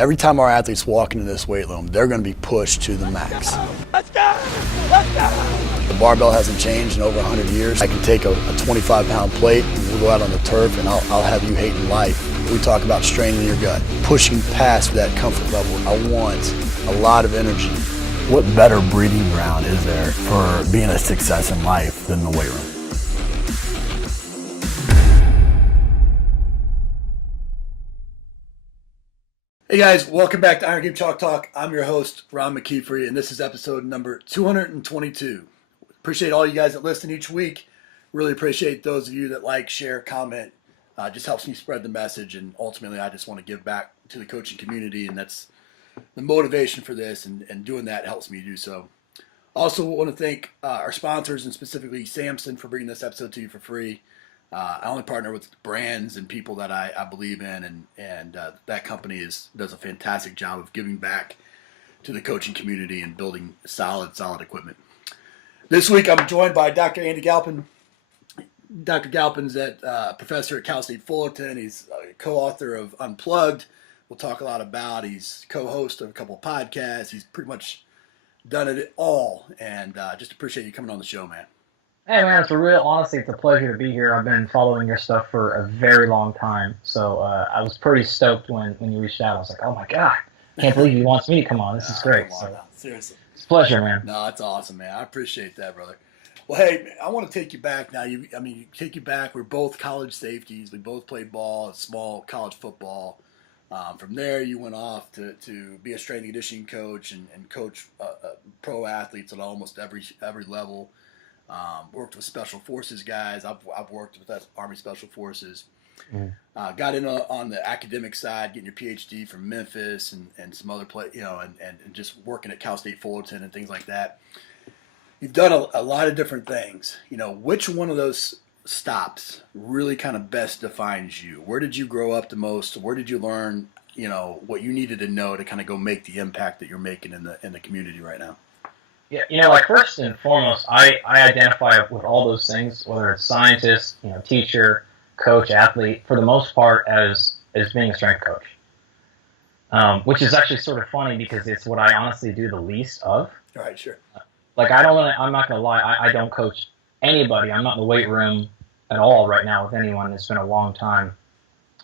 Every time our athletes walk into this weight room, they're going to be pushed to the max. Let's go! Let's go! The barbell hasn't changed in over 100 years. I can take a 25-pound plate, and we'll go out on the turf, and I'll have you hating life. We talk about straining your gut, pushing past that comfort level. I want a lot of energy. What better breeding ground is there for being a success in life than the weight room? Hey guys, welcome back to Iron Game Chalk Talk. I'm your host, Ron McKeefery, and this is episode number 222. Appreciate all you guys that listen each week. Really appreciate those of you that like, share, comment. Just helps me spread the message, and ultimately I just want to give back to the coaching community, and that's the motivation for this, and doing that helps me do so. Also want to thank our sponsors, and specifically Samson, for bringing this episode to you for free. I only partner with brands and people that I believe in, and that company does a fantastic job of giving back to the coaching community and building solid equipment. This week I'm joined by Dr. Andy Galpin. Dr. Galpin's a professor at Cal State Fullerton. He's a co-author of Unplugged. We'll talk a lot about. He's co-host of a couple of podcasts. He's pretty much done it all, and just appreciate you coming on the show, man. Hey man, honestly, it's a pleasure to be here. I've been following your stuff for a very long time, so I was pretty stoked when you reached out. I was like, oh my God, can't believe he wants me to come on. This is great. So, seriously. It's a pleasure, man. No, it's awesome, man. I appreciate that, brother. Well, hey, I want to take you back now. Take you back. We're both college safeties. We both played ball, small college football. From there, you went off to be a strength and conditioning coach and coach pro athletes at almost every level. Worked with special forces guys. I've worked with that Army Special Forces. Got in on the academic side, getting your PhD from Memphis and some other and just working at Cal State Fullerton and things like that. You've done a lot of different things. Which one of those stops really kind of best defines you? Where did you grow up the most? Where did you learn, what you needed to know to kind of go make the impact that you're making in the community right now? Yeah, first and foremost, I identify with all those things, whether it's scientist, teacher, coach, athlete, for the most part as being a strength coach, which is actually sort of funny because it's what I honestly do the least of. All right, sure. I'm not going to lie, I don't coach anybody. I'm not in the weight room at all right now with anyone. It's been a long time.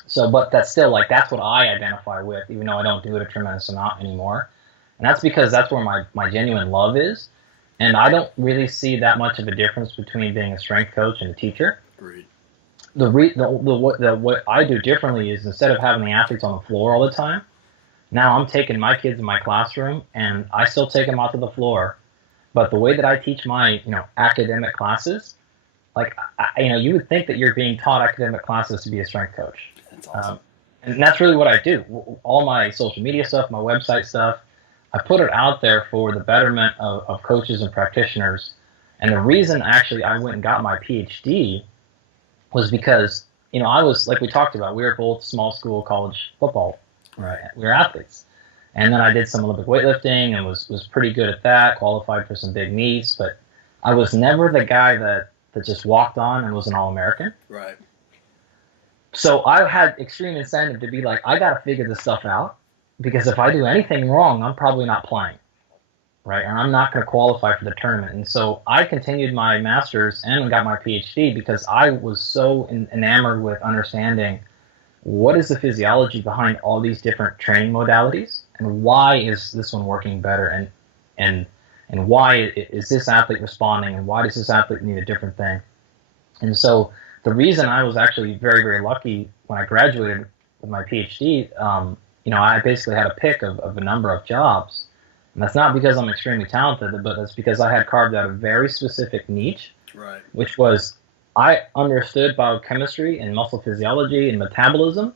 So, but that's still, that's what I identify with, even though I don't do it a tremendous amount anymore. And that's because that's where my genuine love is. And I don't really see that much of a difference between being a strength coach and a teacher. Agreed. What I do differently is, instead of having the athletes on the floor all the time, now I'm taking my kids in my classroom and I still take them out to the floor. But the way that I teach my, academic classes, you would think that you're being taught academic classes to be a strength coach. That's awesome. And that's really what I do. All my social media stuff, my website stuff, I put it out there for the betterment of coaches and practitioners. And the reason actually I went and got my PhD was because, I was, like we talked about, we were both small school college football. Right. We were athletes. And then I did some Olympic weightlifting and was pretty good at that, qualified for some big meets. But I was never the guy that just walked on and was an All-American. Right. So I had extreme incentive to be like, I got to figure this stuff out. Because if I do anything wrong, I'm probably not playing, right? And I'm not going to qualify for the tournament. And so I continued my master's and got my PhD because I was so enamored with understanding what is the physiology behind all these different training modalities and why is this one working better and why is this athlete responding and why does this athlete need a different thing. And so the reason I was actually very, very lucky when I graduated with my PhD, I basically had a pick of a number of jobs. And that's not because I'm extremely talented, but that's because I had carved out a very specific niche, right, which was I understood biochemistry and muscle physiology and metabolism,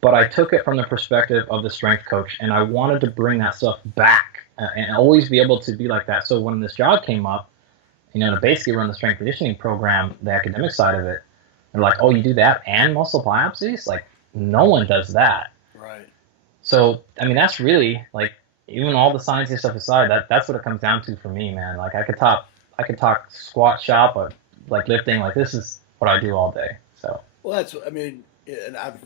but I took it from the perspective of the strength coach, and I wanted to bring that stuff back and always be able to be like that. So when this job came up, to basically run the strength conditioning program, the academic side of it, they're like, oh, you do that and muscle biopsies? No one does that. Right. So, that's really, even all the sciencey stuff aside, that's what it comes down to for me, man. I could talk squat shop, but lifting, this is what I do all day. So. Well, that's, and I've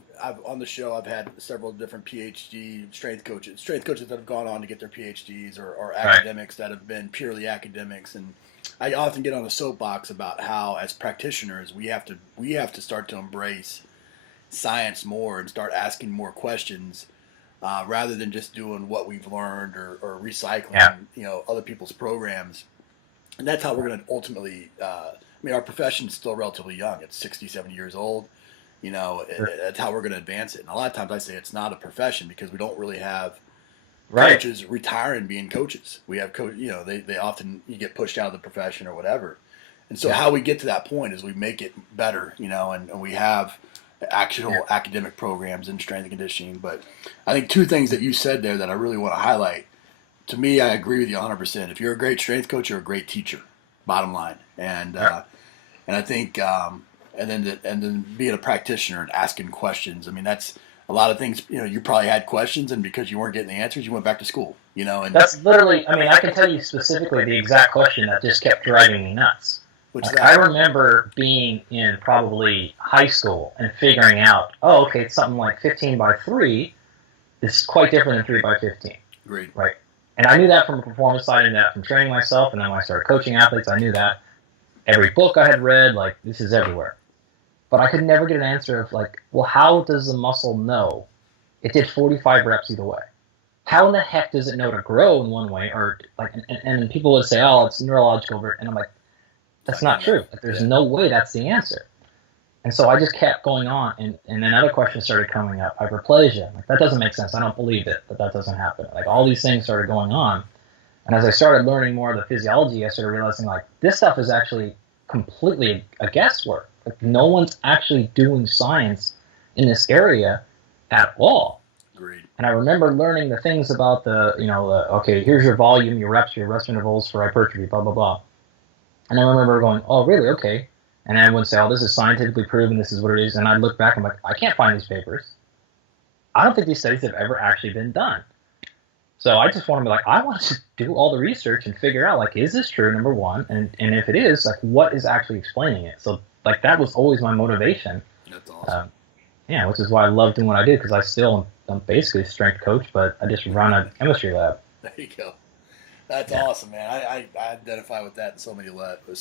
on the show, I've had several different PhD strength coaches that have gone on to get their PhDs, or academics that have been purely academics. And I often get on a soapbox about how, as practitioners, we have to start to embrace science more and start asking more questions, rather than just doing what we've learned or recycling, other people's programs. And that's how we're going to ultimately. Our profession is still relatively young. It's 60, 70 years old. That's how we're going to advance it. And a lot of times I say it's not a profession because we don't really have coaches retiring being coaches. We have they often you get pushed out of the profession or whatever. And so how we get to that point is we make it better, and we have actual academic programs in strength and conditioning. But I think two things that you said there that I really want to highlight. To me, I agree with you 100%. If you're a great strength coach, you're a great teacher, bottom line. And I think and then being a practitioner and asking questions. I mean, that's a lot of things. You probably had questions, and because you weren't getting the answers, you went back to school. And that's literally. I mean, I can tell you specifically the exact question that just kept driving me nuts. I remember being in probably high school and figuring out, it's something like 15 by 3 is quite different than 3 by 15. Agreed. Right. And I knew that from the performance side, I knew that from training myself, and then when I started coaching athletes, I knew that. Every book I had read, this is everywhere. But I could never get an answer of, how does the muscle know it did 45 reps either way? How in the heck does it know to grow in one way? Or and people would say, it's neurological. And I'm like, that's not true. There's no way that's the answer. And so I just kept going on, and then other questions started coming up. Hyperplasia. That doesn't make sense. I don't believe it, that doesn't happen. All these things started going on. And as I started learning more of the physiology, I started realizing, this stuff is actually completely a guesswork. No one's actually doing science in this area at all. Agreed. And I remember learning the things about here's your volume, your reps, your rest intervals for hypertrophy, blah, blah, blah. And I remember going, oh, really? Okay. And then I would say, this is scientifically proven, this is what it is. And I'd look back and I'm like, I can't find these papers. I don't think these studies have ever actually been done. So I just want to be I want to do all the research and figure out, is this true, number one? And if it is, what is actually explaining it? So, that was always my motivation. That's awesome. Which is why I love doing what I do, because I still am basically a strength coach, but I just run a chemistry lab. There you go. That's awesome, man. I identify with that in so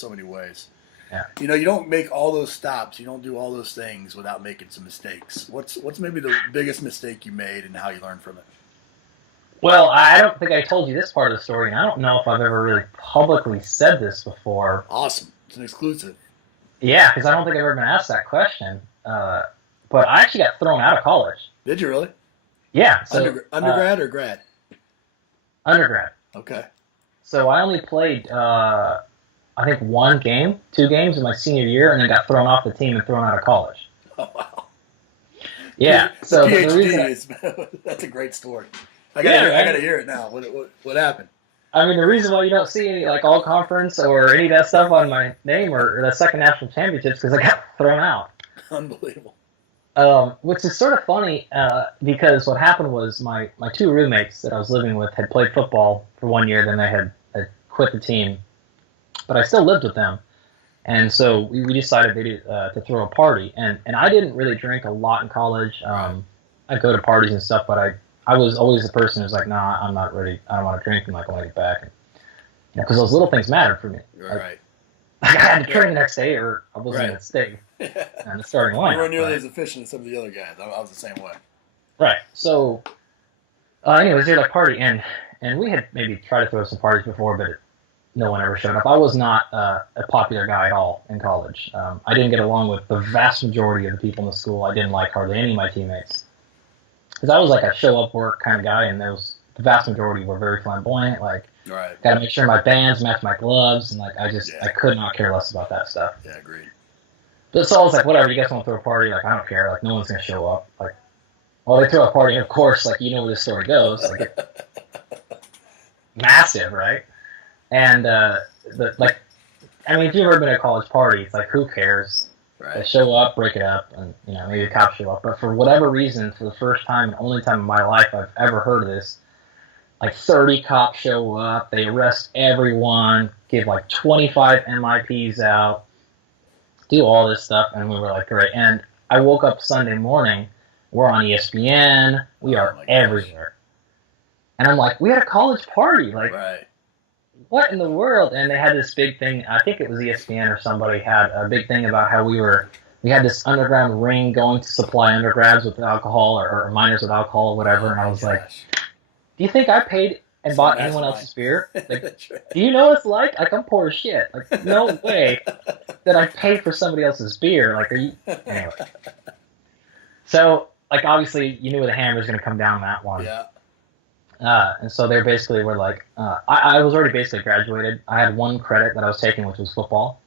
many ways. Yeah. You don't make all those stops. You don't do all those things without making some mistakes. What's maybe the biggest mistake you made and how you learned from it? Well, I don't think I told you this part of the story, and I don't know if I've ever really publicly said this before. Awesome. It's an exclusive. Yeah, because I don't think I've ever been asked that question. But I actually got thrown out of college. Did you really? Yeah. So, undergrad or grad? Undergrad. Okay. So I only played, I think, 2 games in my senior year, and then got thrown off the team and thrown out of college. Oh, wow. Yeah. So PhD that's a great story. I gotta hear it now. What happened? I mean, the reason why you don't see any all conference or any of that stuff on my name or the second national championships because I got thrown out. Unbelievable. Which is sort of funny because what happened was my 2 roommates that I was living with had played football for 1 year, then they had quit the team, but I still lived with them, and so we decided to throw a party, and I didn't really drink a lot in college. I go to parties and stuff, but I was always the person who's like, nah, I'm not ready. I don't want to drink. I'm not going to get back. Because those little things mattered for me. Right. I had to train the next day or I wasn't going to stay on the starting line. You weren't nearly as efficient as some of the other guys. I was the same way. Right. So, anyways, they're party. And we had maybe tried to throw some parties before, but no one ever showed up. I was not a popular guy at all in college. I didn't get along with the vast majority of the people in the school. I didn't like hardly any of my teammates. Because I was a show-up work kind of guy, and the vast majority were very flamboyant. Got to make sure my bands match my gloves, and I could not care less about that stuff. Yeah, agreed. But so I was whatever, you guys want to throw a party? I don't care. No one's gonna show up. They throw a party, and of course, you know where this story goes. Massive, right? And if you've ever been at a college party, it's who cares? Right. They show up, break it up, and maybe the cops show up. But for whatever reason, for the first time and only time in my life I've ever heard of this, 30 cops show up, they arrest everyone, give 25 MIPs out, do all this stuff, and we were great. And I woke up Sunday morning, we're on ESPN, we are everywhere. And I'm like, we had a college party. Like, right. What in the world? And they had this big thing, I think it was ESPN or somebody had a big thing about how we had this underground ring going to supply undergrads with alcohol or minors with alcohol or whatever. And I was like, do you think I paid and bought anyone else's beer? Like, do you know what it's like? Like, I'm poor as shit. Like, no way that I paid for somebody else's beer. Like, are you? Anyway. So, like, obviously, you knew the hammer was going to come down that one. Yeah. And so they basically were like, I was already basically graduated. I had one credit that I was taking, which was football.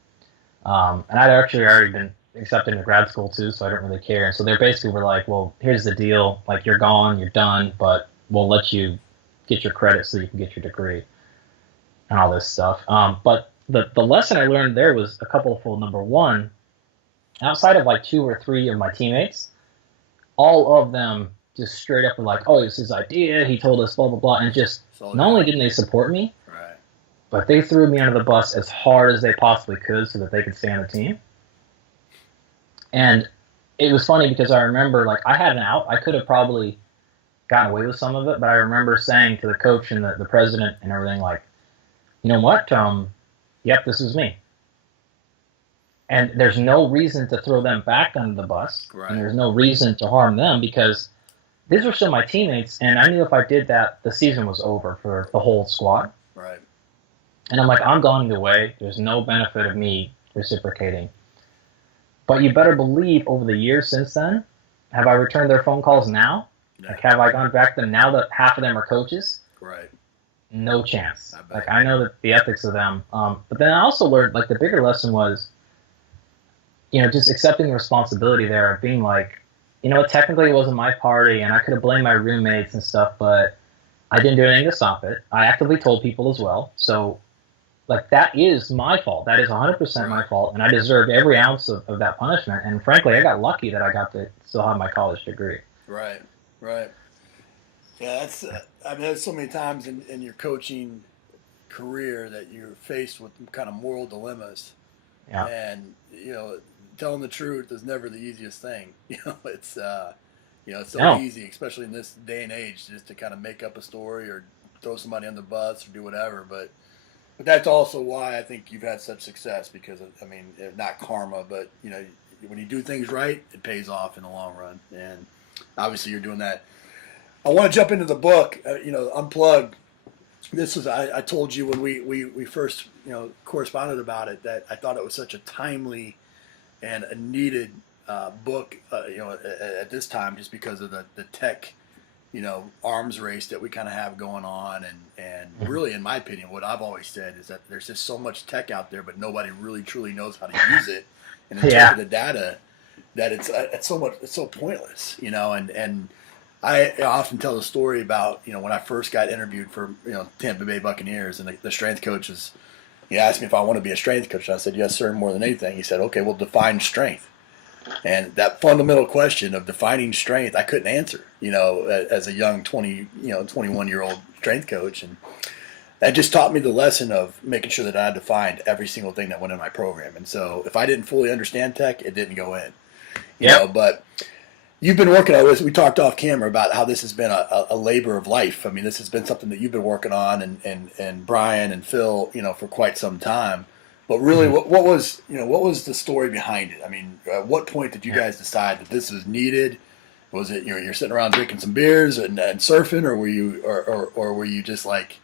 And I'd actually already been accepted into grad school too, so I didn't really care. And so they basically were like, well, here's the deal. Like, you're gone, you're done, but we'll let you get your credit so you can get your degree and all this stuff. But the lesson I learned there was a couple of fold. Number one, outside of like 2 or 3 of my teammates, all of them just straight up were like, oh, it's his idea, he told us blah, blah, blah. And just not only didn't they support me, right, but they threw me under the bus as hard as they possibly could so that they could stay on the team. And it was funny because I remember, like, I had an out. I could have probably gotten away with some of it, but I remember saying to the coach and the president and everything, like, you know what? Yep, this is me. And there's no reason to throw them back under the bus. Right. And there's no reason to harm them because these were still my teammates, and I knew if I did that, the season was over for the whole squad. Right. And I'm like, I'm going away. There's no benefit of me reciprocating. But you better believe over the years since then, have I returned their phone calls now? Yeah. Like, have I gone back to them now that half of them are coaches? Right. No chance. Like, I know that the ethics of them. But then I also learned, like, the bigger lesson was, you know, just accepting the responsibility there of being like, you know what, technically it wasn't my party, and I could have blamed my roommates and stuff, but I didn't do anything to stop it. I actively told people as well. So, like, that is my fault. That is 100% my fault, and I deserved every ounce of that punishment. And frankly, I got lucky that I got to still have my college degree. Right, right. Yeah, that's, I mean, there's so many times in your coaching career that you're faced with kind of moral dilemmas. Yeah. And, you know, telling the truth is never the easiest thing. You know, it's so easy, especially in this day and age, just to kind of make up a story or throw somebody on the bus or do whatever. But that's also why I think you've had such success because, I mean, not karma, but, you know, when you do things right, it pays off in the long run. And obviously you're doing that. I want to jump into the book, Unplugged. This is, I told you when we first, corresponded about it, that I thought it was such a timely and a needed book, at this time, just because of the tech, arms race that we kind of have going on. And really, in my opinion, what I've always said is that there's just so much tech out there, but nobody really truly knows how to use it and interpret the data, that it's so pointless, and I often tell the story about, when I first got interviewed for, Tampa Bay Buccaneers, and the strength coach he asked me if I want to be a strength coach. And I said, yes, sir, more than anything. He said, okay, well, define strength. And that fundamental question of defining strength, I couldn't answer, as a young 21-year-old strength coach. And that just taught me the lesson of making sure that I defined every single thing that went in my program. And so if I didn't fully understand tech, it didn't go in, but you've been working on this. We talked off camera about how this has been a labor of life. I mean, this has been something that you've been working on, and Brian and Phil, for quite some time. But really, what was the story behind it? I mean, at what point did you guys decide that this was needed? Was it you're sitting around drinking some beers and surfing, or were you just like,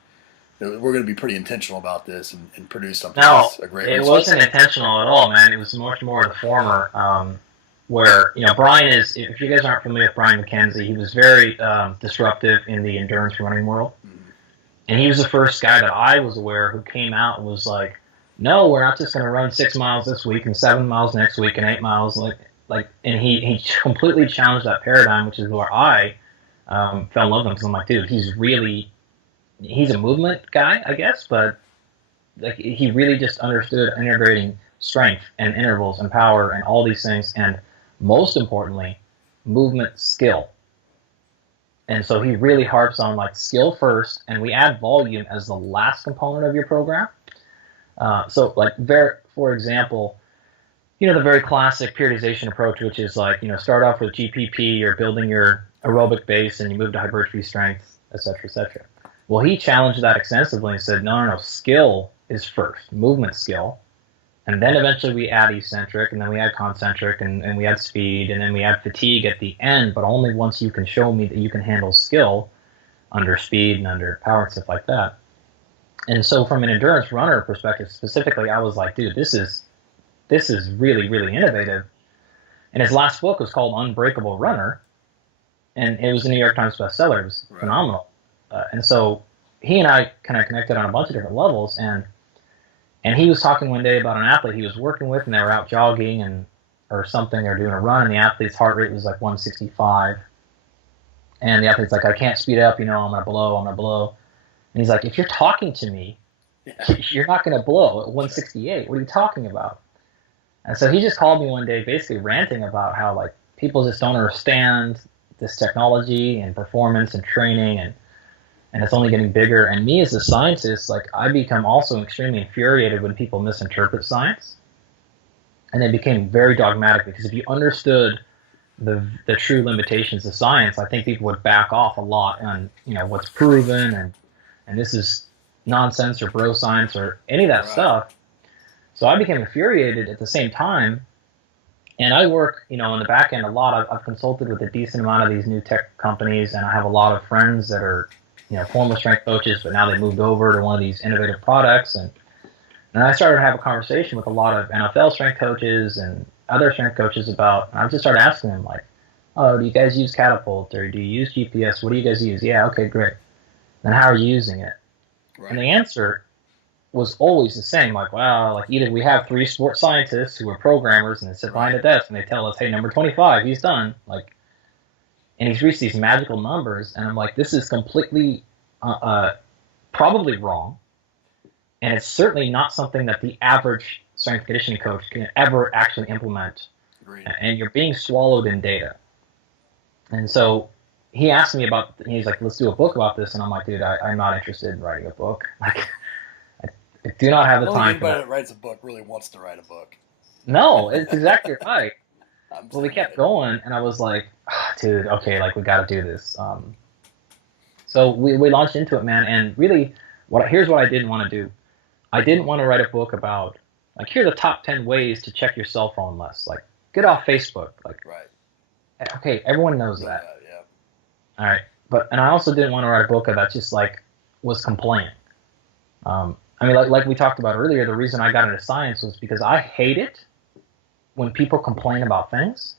we're going to be pretty intentional about this and produce something that's a great result? It wasn't intentional at all, man. It was much more the former. Where, Brian is, if you guys aren't familiar with Brian McKenzie, he was very disruptive in the endurance running world. And he was the first guy that I was aware who came out and was like, no, we're not just going to run 6 miles this week and 7 miles next week and 8 miles. And he completely challenged that paradigm, which is where I fell in love with him. Because I'm like, dude, he's a movement guy, I guess, but like he really just understood integrating strength and intervals and power and all these things, and most importantly, movement skill. And so he really harps on like skill first, and we add volume as the last component of your program. So like for example, the very classic periodization approach, which is like, start off with GPP, you're building your aerobic base, and you move to hypertrophy strength, et cetera, et cetera. Well, he challenged that extensively and said, no, skill is first, movement skill. And then eventually we add eccentric, and then we add concentric, and we add speed, and then we add fatigue at the end, but only once you can show me that you can handle skill under speed and under power and stuff like that. And so from an endurance runner perspective specifically, I was like, dude, this is really, really innovative. And his last book was called Unbreakable Runner, and it was a New York Times bestseller. It was phenomenal. And so he and I kind of connected on a bunch of different levels, and he was talking one day about an athlete he was working with, and they were out jogging or something, or doing a run, and the athlete's heart rate was like 165. And the athlete's like, I can't speed up, I'm going to blow. And he's like, if you're talking to me, you're not going to blow at 168. What are you talking about? And so he just called me one day basically ranting about how like people just don't understand this technology and performance and training, and it's only getting bigger. And me as a scientist, like I become also extremely infuriated when people misinterpret science. And they became very dogmatic, because if you understood the true limitations of science, I think people would back off a lot on what's proven and this is nonsense or bro science or any of that stuff. So I became infuriated at the same time. And I work, in the back end a lot. I've consulted with a decent amount of these new tech companies, and I have a lot of friends that are, former strength coaches, but now they moved over to one of these innovative products. And I started to have a conversation with a lot of NFL strength coaches and other strength coaches I just started asking them like, oh, do you guys use Catapult, or do you use GPS? What do you guys use? Yeah, okay, great. Then how are you using it? Right. And the answer was always the same, like, well, like either we have 3 sports scientists who are programmers and they sit behind a desk and they tell us, hey, number 25, he's done, like, and he's reached these magical numbers, and I'm like, this is completely probably wrong, and it's certainly not something that the average strength conditioning coach can ever actually implement. Agreed. And you're being swallowed in data. And so he asked me he's like, let's do a book about this, and I'm like, dude, I'm not interested in writing a book. Like, I do not have the time for that. Anybody that writes a book really wants to write a book. No, it's exactly right. Well, we kept going, and I was like, dude, okay, like, we got to do this. So we launched into it, man, and really, here's what I didn't want to do. I didn't want to write a book about, like, here are the top 10 ways to check your cell phone less. Like, get off Facebook. Like, right. Okay, everyone knows that. Yeah. All right, and I also didn't want to write a book that just, like, was complaining. I mean, like we talked about earlier, the reason I got into science was because I hate it when people complain about things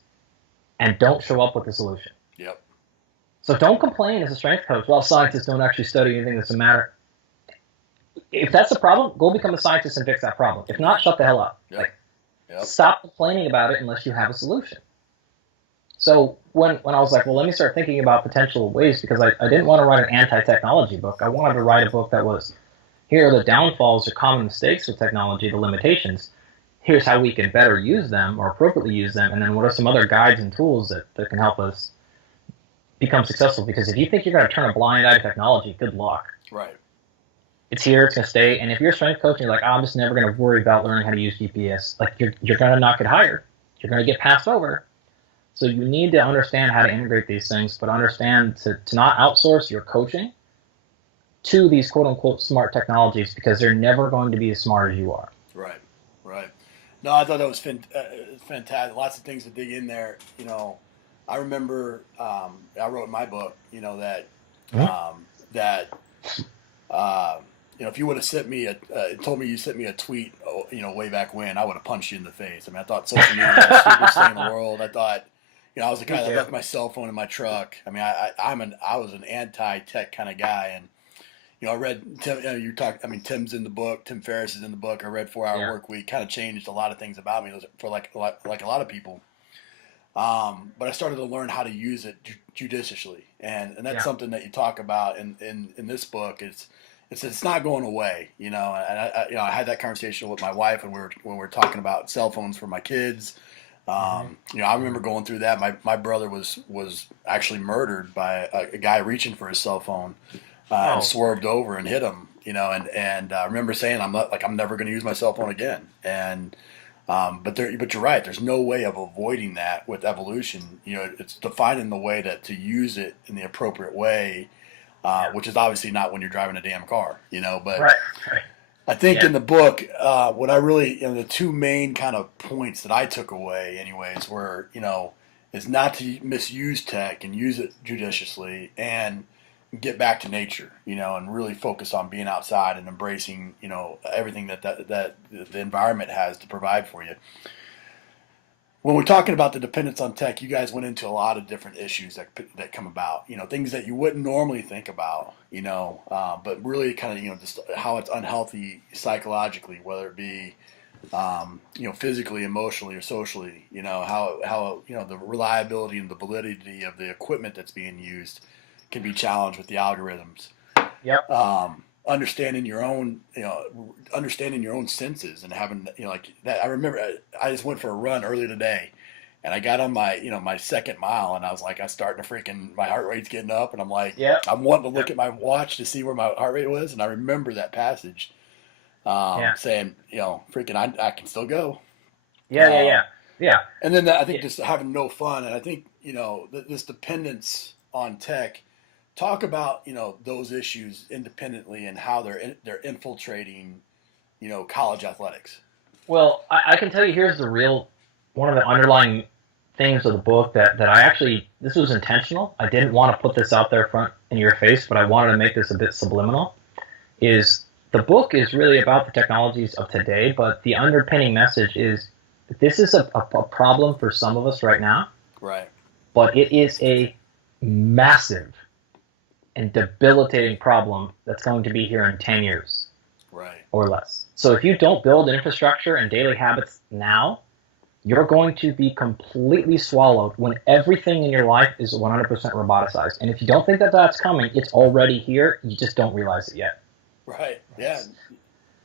and don't show up with a solution. Yep. So don't complain as a strength coach, well, scientists don't actually study anything that's a matter. If that's a problem, go become a scientist and fix that problem. If not, shut the hell up. Yep. Like, stop complaining about it unless you have a solution. So when I was like, well, let me start thinking about potential ways, because I didn't want to write an anti-technology book. I wanted to write a book that was, here are the downfalls or common mistakes with technology, the limitations. Here's how we can better use them or appropriately use them, and then what are some other guides and tools that can help us become successful. Because if you think you're going to turn a blind eye to technology, good luck. Right. It's here, it's going to stay, and if you're a strength coach and you're like, oh, I'm just never going to worry about learning how to use GPS, like you're going to not get hired. You're going to get passed over. So you need to understand how to integrate these things, but understand to not outsource your coaching to these quote-unquote smart technologies, because they're never going to be as smart as you are. Right, right. No, I thought that was fantastic. Lots of things to dig in there. I remember I wrote in my book, that if you would have sent me told me you sent me a tweet, way back when, I would have punched you in the face. I mean, I thought social media was the stupidest thing in the world. I thought, I was the guy that left my cell phone in my truck. I mean, I was an anti-tech kind of guy, and I read Tim's in the book. Tim Ferriss is in the book. I read 4 Hour Work Week. Kind of changed a lot of things about me for like a lot of people. But I started to learn how to use it judiciously, and that's something that you talk about in this book. It's not going away, and I had that conversation with my wife when we were talking about cell phones for my kids. I remember going through that. My brother was actually murdered by a guy reaching for his cell phone. And swerved over and hit him, and I remember saying, I'm never going to use my cell phone again. And But you're right. There's no way of avoiding that with evolution. It's defining the way to use it in the appropriate way, which is obviously not when you're driving a damn car. But Right. I think in the book, what I really, the two main kind of points that I took away, anyways, were is not to misuse tech and use it judiciously, and get back to nature, and really focus on being outside and embracing, everything that the environment has to provide for you. When we're talking about the dependence on tech, you guys went into a lot of different issues that come about, things that you wouldn't normally think about, but really kind of, just how it's unhealthy psychologically, whether it be, physically, emotionally, or socially, how the reliability and the validity of the equipment that's being used can be challenged with the algorithms. Yep. Understanding your own senses, and having, like that. I remember I just went for a run earlier today, and I got on my, my second mile, and I was like, my heart rate's getting up, and I'm like, I'm wanting to look at my watch to see where my heart rate was, and I remember that passage, saying, I can still go. Yeah. And then I think just having no fun, and I think, this dependence on tech. Talk about, those issues independently and how they're infiltrating, college athletics. Well, I can tell you, here's one of the underlying things of the book that I actually, this was intentional. I didn't want to put this out there front in your face, but I wanted to make this a bit subliminal, is the book is really about the technologies of today, but the underpinning message is this is a problem for some of us right now. Right. But it is a massive and debilitating problem that's going to be here in 10 years, right, or less. So if you don't build infrastructure and daily habits now, you're going to be completely swallowed when everything in your life is 100% roboticized. And if you don't think that that's coming, it's already here. You just don't realize it yet. Right, yeah.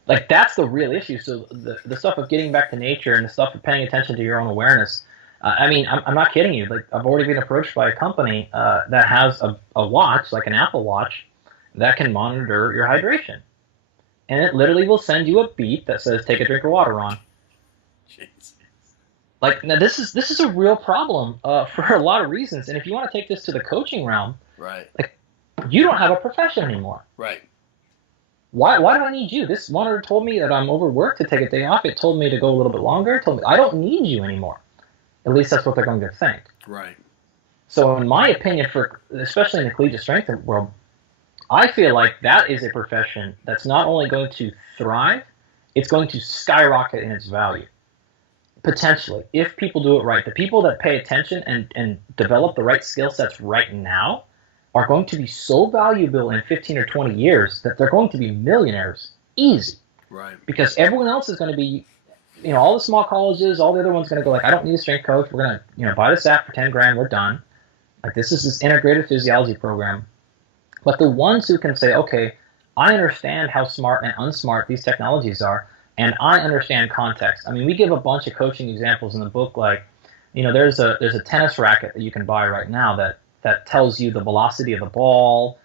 Like, that's the real issue. So the stuff of getting back to nature and the stuff of paying attention to your own awareness, I'm not kidding you. Like, I've already been approached by a company that has a watch, like an Apple Watch, that can monitor your hydration, and it literally will send you a beep that says, "Take a drink of water, Ron." Jeez. Like, now this is a real problem for a lot of reasons. And if you want to take this to the coaching realm, right, like, you don't have a profession anymore. Right. Why do I need you? This monitor told me that I'm overworked to take a day off. It told me to go a little bit longer. It told me I don't need you anymore. At least that's what they're going to think. Right. So in my opinion, especially in the collegiate strength world, I feel like that is a profession that's not only going to thrive, it's going to skyrocket in its value. Potentially, if people do it right. The people that pay attention and develop the right skill sets right now are going to be so valuable in 15 or 20 years that they're going to be millionaires easy. Right. Because everyone else is going to be, all the small colleges, all the other ones are going to go like, I don't need a strength coach. We're going to, buy this app for 10 grand. We're done. Like, this is this integrated physiology program. But the ones who can say, okay, I understand how smart and unsmart these technologies are, and I understand context. I mean, we give a bunch of coaching examples in the book. Like, there's a tennis racket that you can buy right now that tells you the velocity of the ball,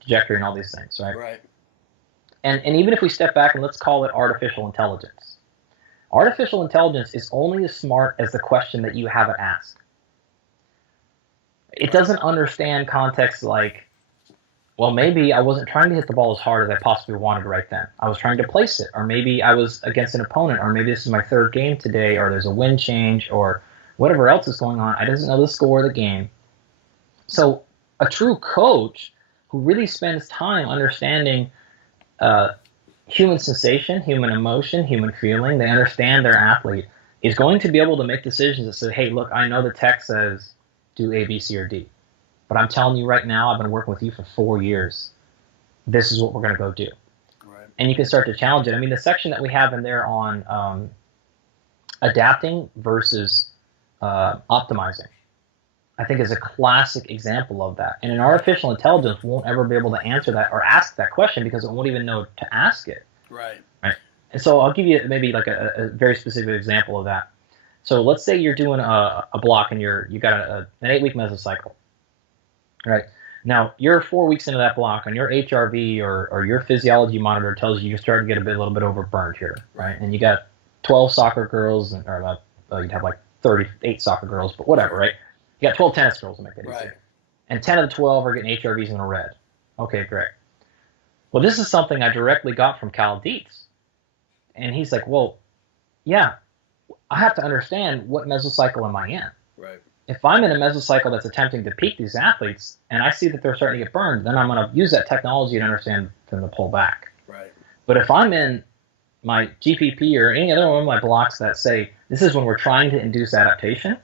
trajectory, and all these things, right? Right. And even if we step back and let's call it artificial intelligence. Artificial intelligence is only as smart as the question that you have it ask. It doesn't understand context like, well, maybe I wasn't trying to hit the ball as hard as I possibly wanted right then. I was trying to place it, or maybe I was against an opponent, or maybe this is my third game today, or there's a wind change, or whatever else is going on. I doesn't know the score of the game. So a true coach who really spends time understanding human sensation, human emotion, human feeling, they understand their athlete, is going to be able to make decisions that say, hey, look, I know the tech says do A, B, C, or D. But I'm telling you right now, I've been working with you for 4 years. This is what we're going to go do. Right. And you can start to challenge it. I mean, the section that we have in there on adapting versus optimizing, I think is a classic example of that. And an artificial intelligence won't ever be able to answer that or ask that question because it won't even know to ask it. Right. And so I'll give you maybe like a very specific example of that. So let's say you're doing a block and you got an 8-week mesocycle. Right. Now, you're 4 weeks into that block, and your HRV or your physiology monitor tells you you're starting to get a little bit overburned here, right? And you got 12 soccer girls, or you'd have like 38 soccer girls, but whatever, right? You got 12 tennis girls to make it easier. Right. And 10 of the 12 are getting HRVs in the red. Okay, great. Well, this is something I directly got from Cal Dietz. And he's like, well, yeah, I have to understand what mesocycle am I in. Right. If I'm in a mesocycle that's attempting to peak these athletes and I see that they're starting to get burned, then I'm going to use that technology to understand them to pull back. Right. But if I'm in my GPP or any other one of my blocks that say this is when we're trying to induce adaptation,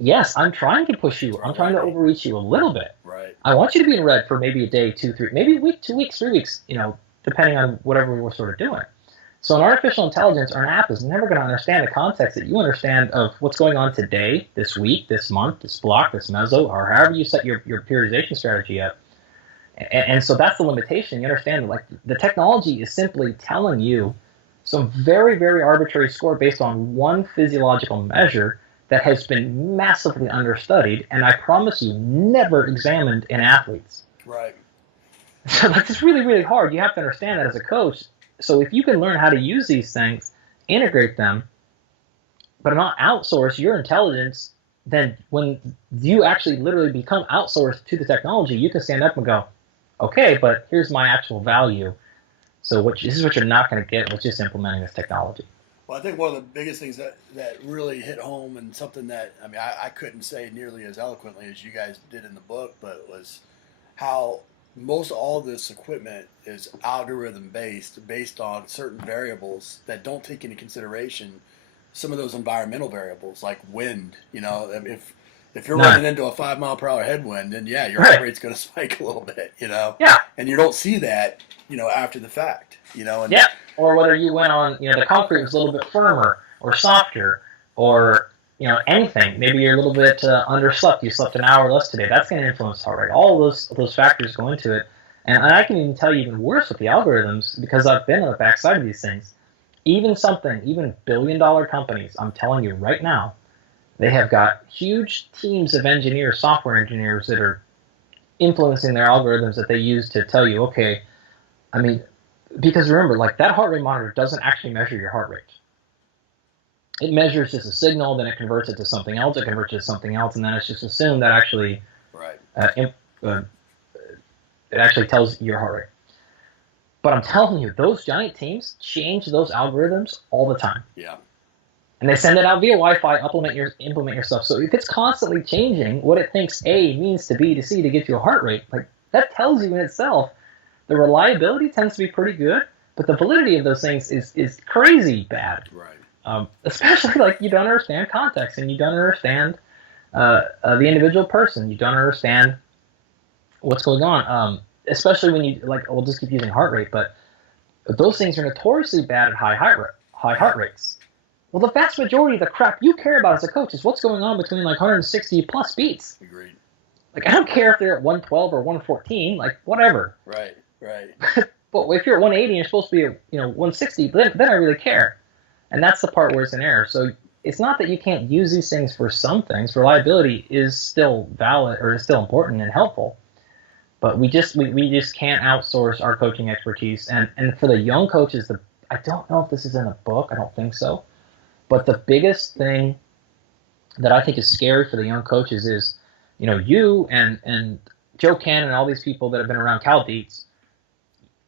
yes, I'm trying to push you. I'm trying to overreach you a little bit. Right. I want you to be in red for maybe a day, 2, 3, maybe a week, 2 weeks, 3 weeks, depending on whatever we're sort of doing. So an artificial intelligence or an app is never going to understand the context that you understand of what's going on today, this week, this month, this block, this meso, or however you set your periodization strategy up. And so that's the limitation. You understand that, like, the technology is simply telling you some very, very arbitrary score based on one physiological measure that has been massively understudied, and I promise you, never examined in athletes. Right. So like, it's really, really hard. You have to understand that as a coach. So if you can learn how to use these things, integrate them, but not outsource your intelligence, then when you actually literally become outsourced to the technology, you can stand up and go, okay, but here's my actual value. So this is what you're not going to get with just implementing this technology. Well, I think one of the biggest things that really hit home, and something that, I mean, I couldn't say nearly as eloquently as you guys did in the book, but was how most all this equipment is algorithm based on certain variables that don't take into consideration some of those environmental variables like wind. If you're running into a 5 mile per hour headwind, then yeah, your heart rate's going to spike a little bit. Yeah. And you don't see that after the fact. And yeah. Or whether you went on, the concrete was a little bit firmer or softer, or anything. Maybe you're a little bit underslept. You slept an hour less today. That's going to influence heart rate. All those factors go into it. And I can even tell you even worse with the algorithms, because I've been on the backside of these things. Even billion-dollar companies, I'm telling you right now, they have got huge teams of engineers, software engineers, that are influencing their algorithms that they use to tell you, okay, I mean, because remember, like, that heart rate monitor doesn't actually measure your heart rate. It measures just a signal, then it converts it to something else, and then it's just assumed that actually it actually tells your heart rate. But I'm telling you, those giant teams change those algorithms all the time. Yeah. And they send it out via Wi-Fi, implement your stuff. So if it's constantly changing what it thinks A means to B to C to get you a heart rate, like, that tells you in itself the reliability tends to be pretty good, but the validity of those things is crazy bad. Right. Especially, like, you don't understand context, and you don't understand the individual person. You don't understand what's going on. Especially when you, like, we'll just keep using heart rate, but those things are notoriously bad at high heart rates. Well, the vast majority of the crap you care about as a coach is what's going on between, like, 160 plus beats. Agreed. Like, I don't care if they're at 112 or 114, like, whatever. Right. But if you're at 180 and you're supposed to be at 160, then I really care. And that's the part where it's an error. So it's not that you can't use these things for some things. Reliability is still valid, or is still important and helpful. But we just can't outsource our coaching expertise. And for the young coaches, I don't know if this is in the book. I don't think so. But the biggest thing that I think is scary for the young coaches is, you and Joe Cannon and all these people that have been around Cal Dietz,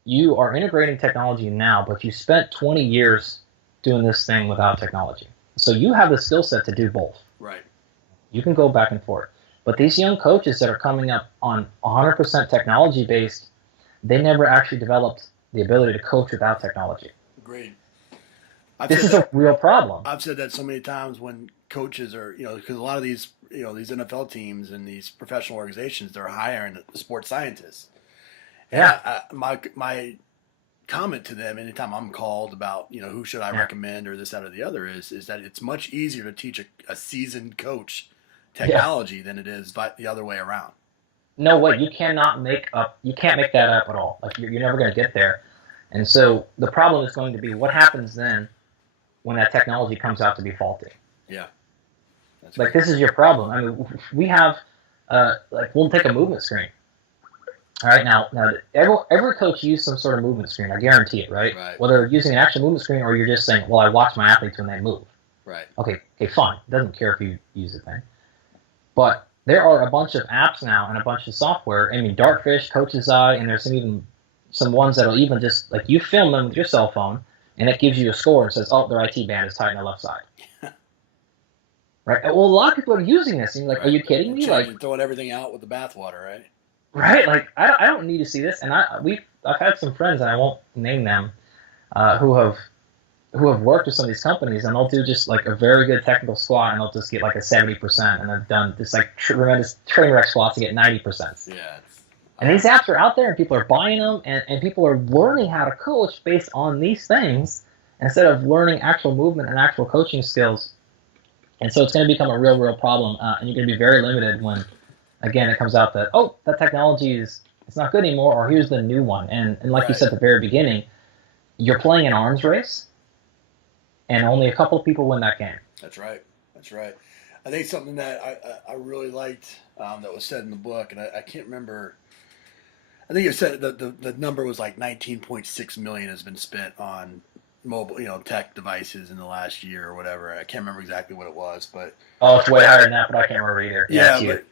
you are integrating technology now, but you spent 20 years doing this thing without technology. So you have the skill set to do both. Right. You can go back and forth. But these young coaches that are coming up on 100% technology-based, they never actually developed the ability to coach without technology. Agreed. This is a real problem. I've said that so many times when coaches are, because a lot of these, these NFL teams and these professional organizations, they're hiring sports scientists. Yeah. My comment to them anytime I'm called about, who should I recommend or this, that, or the other is that it's much easier to teach a seasoned coach technology than it is the other way around. No way. You can't make that up at all. Like, you're never going to get there. And so the problem is going to be what happens then when that technology comes out to be faulty. Yeah. Like, this is your problem. I mean, we have, we'll take a movement screen. All right, now every coach uses some sort of movement screen. I guarantee it, right? Right. Whether you're using an actual movement screen or you're just saying, well, I watch my athletes when they move. Right. Okay, fine. It doesn't care if you use the thing. But there are a bunch of apps now and a bunch of software. I mean, Dartfish, Coach's Eye, and there's some ones that'll even just, like, you film them with your cell phone, and it gives you a score and says, oh, their IT band is tight on the left side. Right? Well, a lot of people are using this, and you're like, are you kidding me? Like, throwing everything out with the bathwater, right? Right? Like, I don't need to see this. And I've had some friends, and I won't name them, who have worked with some of these companies, and they'll do just like a very good technical squat, and they'll just get like a 70%, and they've done this like tremendous train wreck squats to get 90%. Yeah. And these apps are out there, and people are buying them, and people are learning how to coach based on these things instead of learning actual movement and actual coaching skills. And so it's going to become a real problem, and you're going to be very limited when, again, it comes out that, oh, that technology it's not good anymore, or here's the new one. And like you said at the very beginning, you're playing an arms race, and only a couple of people win that game. That's right. I think something that I really liked that was said in the book, and I can't remember. I think it said the number was like 19.6 million has been spent on mobile, tech devices in the last year or whatever. I can't remember exactly what it was, but it's way higher than that, but I can't remember either. Yeah, but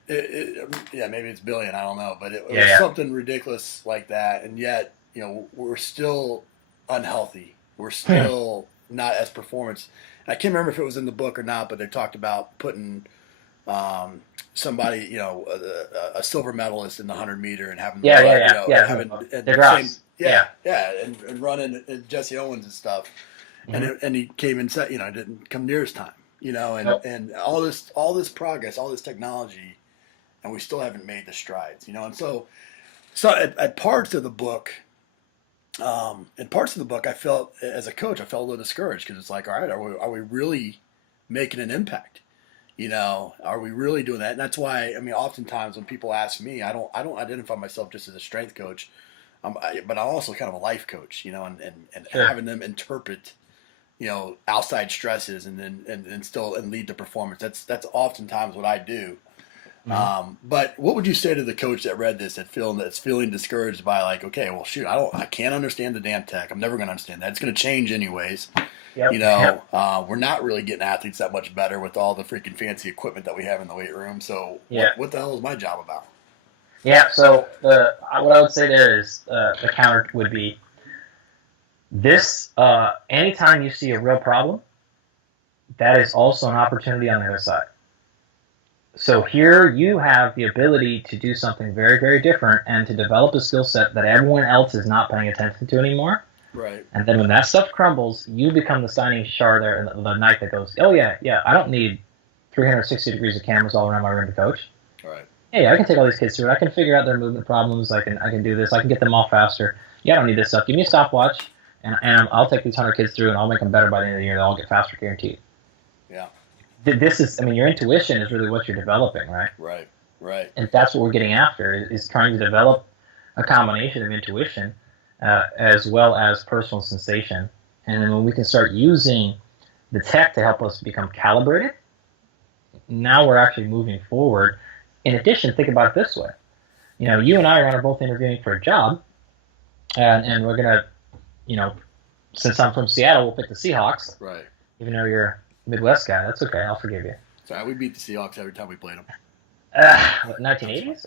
maybe it's billion. I don't know, but it was something ridiculous like that, and yet we're still unhealthy. We're still not as performance. And I can't remember if it was in the book or not, but they talked about putting somebody, a silver medalist in the 100-meter and having and running and Jesse Owens and stuff, and he came and said, didn't come near his time, and all this progress, all this technology, and we still haven't made the strides, and so at parts of the book. I felt as a coach, I felt a little discouraged because it's like, all right, are we really making an impact? Are we really doing that? And that's why, oftentimes when people ask me, I don't identify myself just as a strength coach, but I'm also kind of a life coach, and Sure. having them interpret, outside stresses and still lead to performance. That's oftentimes what I do. But what would you say to the coach that read this that's feeling discouraged by, like, okay, well, shoot, I can't understand the damn tech. I'm never going to understand that. It's going to change anyways. Yep. We're not really getting athletes that much better with all the freaking fancy equipment that we have in the weight room. So what the hell is my job about? Yeah. So what I would say there is the counter would be this: anytime you see a real problem, that is also an opportunity on the other side. So here you have the ability to do something very, very different and to develop a skill set that everyone else is not paying attention to anymore. Right. And then when that stuff crumbles, you become the shining star there in the night that goes, oh, yeah, I don't need 360 degrees of cameras all around my room to coach. Right. Hey, I can take all these kids through it. I can figure out their movement problems. I can do this. I can get them all faster. Yeah, I don't need this stuff. Give me a stopwatch, and I'll take these 100 kids through, and I'll make them better by the end of the year. They'll all get faster, guaranteed. Yeah. This is, your intuition is really what you're developing, right? Right. And that's what we're getting after, is trying to develop a combination of intuition as well as personal sensation. And then when we can start using the tech to help us become calibrated, now we're actually moving forward. In addition, think about it this way. You and I are both interviewing for a job, and we're going to, since I'm from Seattle, we'll pick the Seahawks. Right. Even though you're a Midwest guy, that's okay. I'll forgive you. Sorry, we beat the Seahawks every time we played them. 1980s?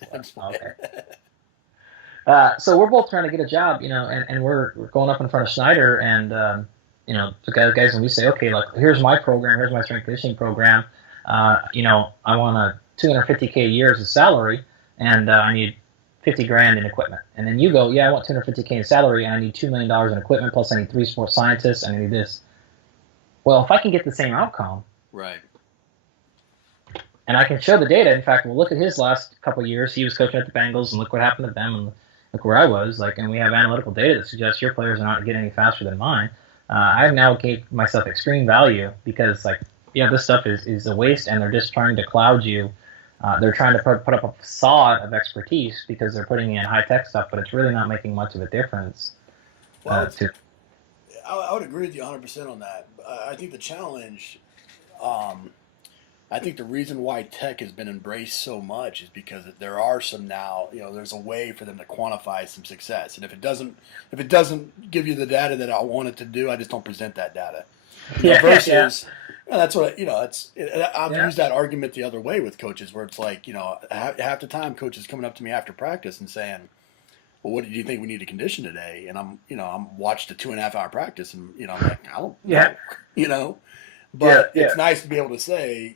Okay. So we're both trying to get a job, and we're going up in front of Schneider, and the guys, and we say, okay, look, here's my program, here's my strength conditioning program. I want a $250K a year as a salary, and I need $50,000 in equipment. And then you go, I want $250K in salary, and I need $2 million in equipment, plus I need 3 sports scientists, and I need this. Well, if I can get the same outcome, right, and I can show the data. In fact, we'll look at his last couple of years. He was coaching at the Bengals, and look what happened to them, and look where I was. And we have analytical data that suggests your players are not getting any faster than mine. I've now gave myself extreme value because, this stuff is a waste, and they're just trying to cloud you. They're trying to put up a facade of expertise because they're putting in high-tech stuff, but it's really not making much of a difference. Well, I would agree with you 100% on that. I think the challenge I think the reason why tech has been embraced so much is because there are some now, there's a way for them to quantify some success. And if it doesn't give you the data that I want it to do, I just don't present that data. Versus, that's what, I've used that argument the other way with coaches where it's like, half the time coaches coming up to me after practice and saying, well, what do you think we need to condition today? And I'm watched a 2.5 hour practice and, I'm like, I don't know, But it's nice to be able to say,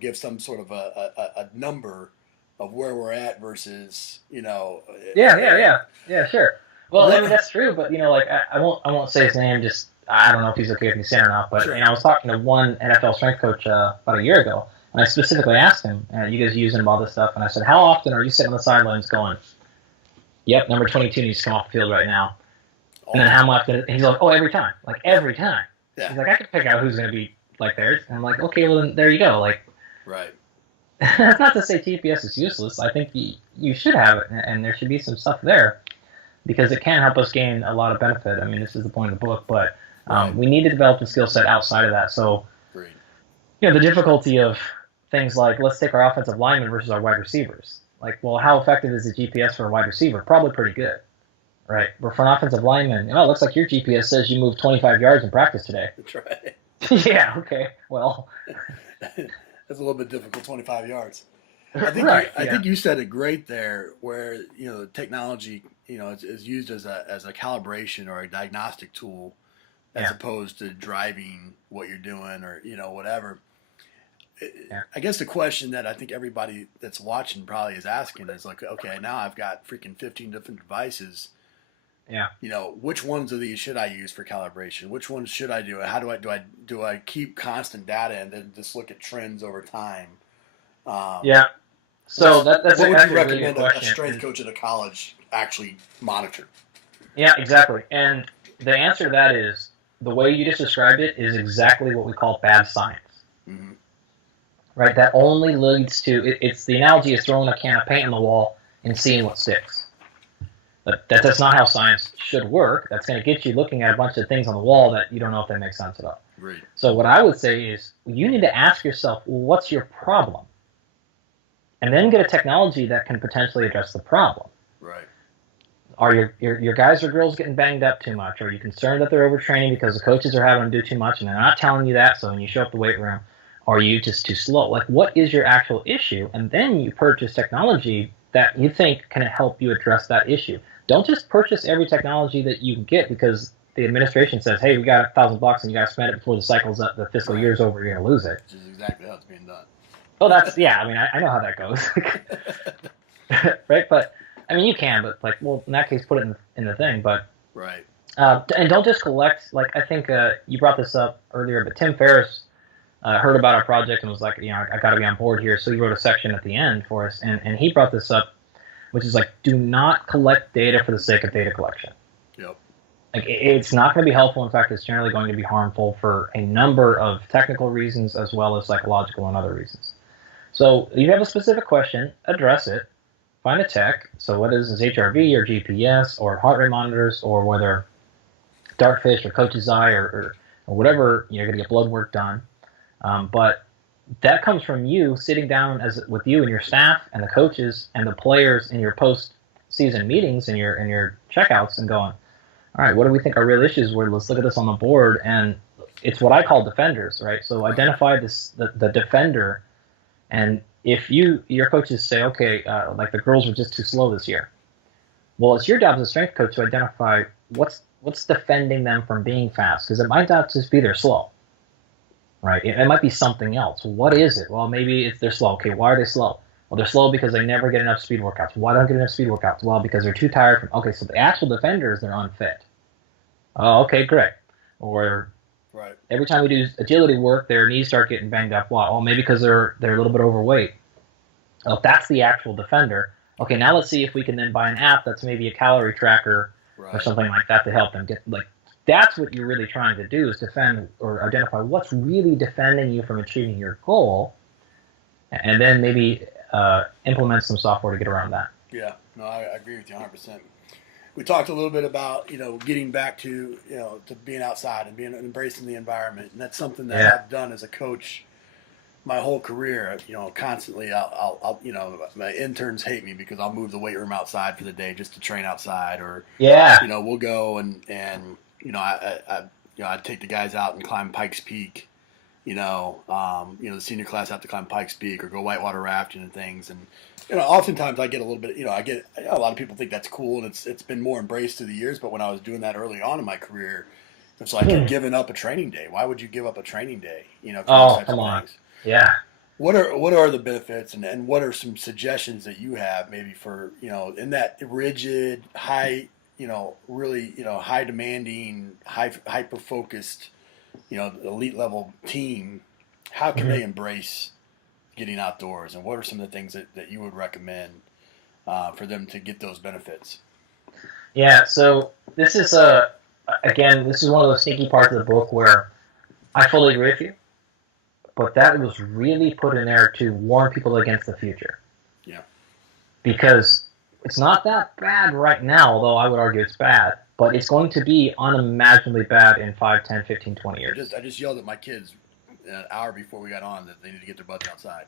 give some sort of a number of where we're at versus, Yeah, sure. Well, I mean, that's true, but I won't say his name. Just I don't know if he's okay with me saying or not. But sure. I was talking to one NFL strength coach about a year ago, and I specifically asked him, "You guys using all this stuff?" And I said, "How often are you sitting on the sidelines going, yep, number 22 needs to come off the field right now?" And then how much? And he's like, "Oh, every time, like every time." Yeah. He's like, "I can pick out who's going to be like theirs." And I'm like, "Okay, well then there you go." Like, right. That's not to say TPS is useless. I think you should have it, and there should be some stuff there because it can help us gain a lot of benefit. I mean, this is the point of the book, but we need to develop the skill set outside of that. So, Great. The difficulty of things like, let's take our offensive linemen versus our wide receivers. Like, well, how effective is the GPS for a wide receiver? Probably pretty good, right? But for an offensive lineman, it looks like your GPS says you moved 25 yards in practice today. That's right. Yeah, okay, well. That's a little bit difficult, 25 yards. I think you said it great there where, technology, is used as a calibration or a diagnostic tool as opposed to driving what you're doing or, whatever. I guess the question that I think everybody that's watching probably is asking is like, okay, now I've got freaking 15 different devices. Yeah. Which ones of these should I use for calibration? Which ones should I do? How do I keep constant data and then just look at trends over time? So that's what would you really recommend good a strength coach at a college actually monitor? Yeah, exactly. And the answer to that is the way you just described it is exactly what we call bad science. Mm-hmm. Right? That only leads to it's the analogy of throwing a can of paint on the wall and seeing what sticks. But that's not how science should work. That's going to get you looking at a bunch of things on the wall that you don't know if they make sense at all. Right. So what I would say is you need to ask yourself, well, what's your problem? And then get a technology that can potentially address the problem. Right. Are your guys or girls getting banged up too much? Are you concerned that they're overtraining because the coaches are having them do too much and they're not telling you that, so when you show up at the weight room, are you just too slow? Like, what is your actual issue? And then you purchase technology that you think can help you address that issue. Don't just purchase every technology that you can get because the administration says, hey, we got $1,000 and you got to spend it before the fiscal year's over, you're going to lose it. Which is exactly how it's being done. Oh, I mean, I know how that goes. Right? But, I mean, you can, but, in that case, put it in the thing. But right. And don't just collect, I think you brought this up earlier, but Tim Ferriss heard about our project and was like, I got to be on board here. So he wrote a section at the end for us, and he brought this up, which is do not collect data for the sake of data collection. Yep. It's not going to be helpful. In fact, it's generally going to be harmful for a number of technical reasons as well as psychological and other reasons. So if you have a specific question, address it. Find a tech. So whether this is HRV or GPS or heart rate monitors or whether Dartfish or Coach's Eye or whatever, you're going to get blood work done. But that comes from you sitting down with you and your staff and the coaches and the players in your post-season meetings and your checkouts and going, all right, what do we think our real issues were? Let's look at this on the board. And it's what I call defenders, right? So identify the defender. And if your coaches say, okay, the girls were just too slow this year. Well, it's your job as a strength coach to identify what's defending them from being fast, because it might not just be they're slow. Right? It might be something else. What is it? Well, maybe they're slow. Okay, why are they slow? Well, they're slow because they never get enough speed workouts. Why don't they get enough speed workouts? Well, because they're too tired from. Okay, so the actual defenders, they're unfit. Oh, okay, great. Or right. Every time we do agility work, their knees start getting banged up. Why? Oh, maybe because they're a little bit overweight. Well, if that's the actual defender, okay, now let's see if we can then buy an app that's maybe a calorie tracker or something like that to help them get That's what you're really trying to do, is defend or identify what's really defending you from achieving your goal, and then maybe implement some software to get around that. Yeah, no, I agree with you 100%. We talked a little bit about, getting back to, to being outside and embracing the environment. And that's something that I've done as a coach my whole career, constantly, I'll my interns hate me because I'll move the weight room outside for the day just to train outside, or Yeah. we'll go and I'd take the guys out and climb Pikes Peak, the senior class have to climb Pikes Peak or go whitewater rafting and things, and oftentimes I get a little bit, a lot of people think that's cool, and it's been more embraced through the years, but when I was doing that early on in my career, it's like you're giving up a training day. Why would you give up a training day? For these types come of on. things. Yeah. What are the benefits, and what are some suggestions that you have maybe for in that rigid, high, really high demanding, hyper focused, elite level team? How can they embrace getting outdoors, and what are some of the things that you would recommend for them to get those benefits? Yeah. So this is this is one of those sneaky parts of the book where I fully agree with you. But that was really put in there to warn people against the future. Yeah. Because it's not that bad right now, although I would argue it's bad, but it's going to be unimaginably bad in 5, 10, 15, 20 years. I just yelled at my kids an hour before we got on that they need to get their butts outside.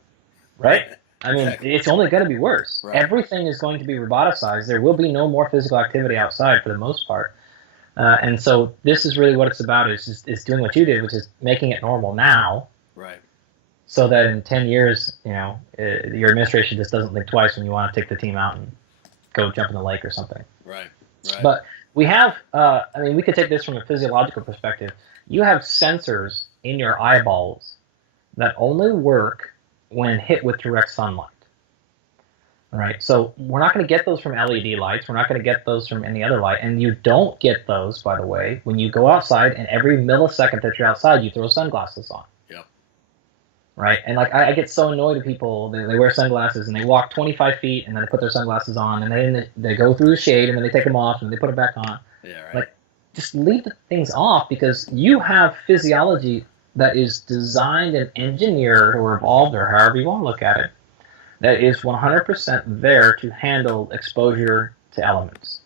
Right? I mean, Exactly. It's only going to be worse. Right. Everything is going to be roboticized. There will be no more physical activity outside for the most part. And so this is really what it's about, is doing what you did, which is making it normal now. Right. So that in 10 years, your administration just doesn't think twice when you want to take the team out and go jump in the lake or something. Right. But we have, we could take this from a physiological perspective. You have sensors in your eyeballs that only work when hit with direct sunlight. All right. So we're not going to get those from LED lights. We're not going to get those from any other light. And you don't get those, by the way, when you go outside and every millisecond that you're outside, you throw sunglasses on. Right, and I get so annoyed at people. They wear sunglasses and they walk 25 feet and then they put their sunglasses on and then they go through the shade and then they take them off and they put it back on. Yeah, right. Like, just leave the things off, because you have physiology that is designed and engineered or evolved, or however you want to look at it, that is 100% there to handle exposure to elements.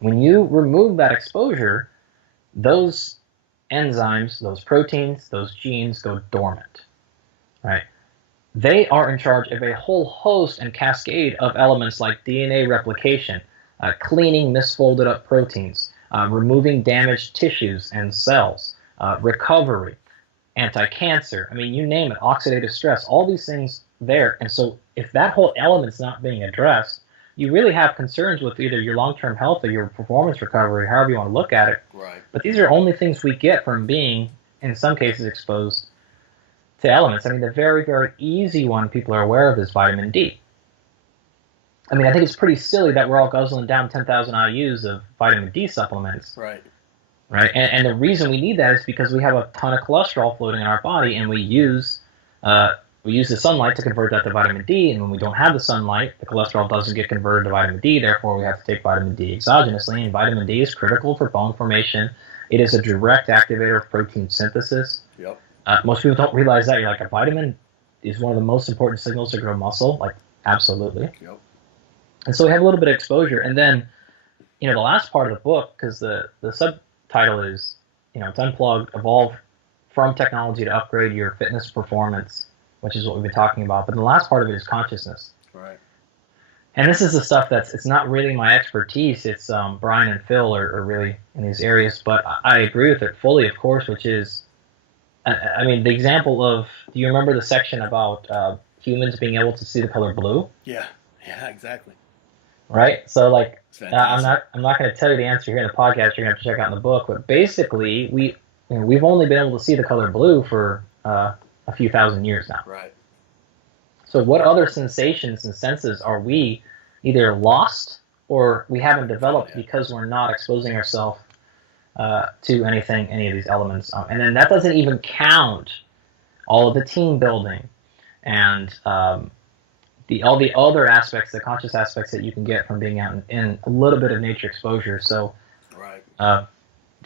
When you remove that exposure, those enzymes, those proteins, those genes go dormant, right? They are in charge of a whole host and cascade of elements like DNA replication, cleaning misfolded up proteins, removing damaged tissues and cells, recovery, anti-cancer. I mean, you name it, oxidative stress, all these things there. And so if that whole element's not being addressed, you really have concerns with either your long-term health or your performance recovery, however you want to look at it. Right. But these are only things we get from being, in some cases, exposed to elements. I mean, the very, very easy one people are aware of is vitamin D. I mean, I think it's pretty silly that we're all guzzling down 10,000 IUs of vitamin D supplements. Right. Right. And the reason we need that is because we have a ton of cholesterol floating in our body, and we use the sunlight to convert that to vitamin D, and when we don't have the sunlight, the cholesterol doesn't get converted to vitamin D, therefore we have to take vitamin D exogenously, and vitamin D is critical for bone formation. It is a direct activator of protein synthesis. Yep. Most people don't realize that. You're like, a vitamin is one of the most important signals to grow muscle. Like, absolutely. Yep. And so we have a little bit of exposure, and then, the last part of the book, because the subtitle is, it's Unplugged, Evolve from Technology to Upgrade Your Fitness Performance, which is what we've been talking about. But the last part of it is consciousness. Right. And this is the stuff it's not really my expertise. It's Brian and Phil are really in these areas. But I agree with it fully, of course, which is, the example of, do you remember the section about humans being able to see the color blue? Yeah, exactly. Right? So, I'm fantastic. not going to tell you the answer here in the podcast. You're going to have to check out in the book. But basically, we've only been able to see the color blue for a few thousand years now. Right. So what other sensations and senses are we either lost or we haven't developed because we're not exposing ourselves to any of these elements? And then that doesn't even count all of the team building and all the other aspects, the conscious aspects that you can get from being out in a little bit of nature exposure. So right.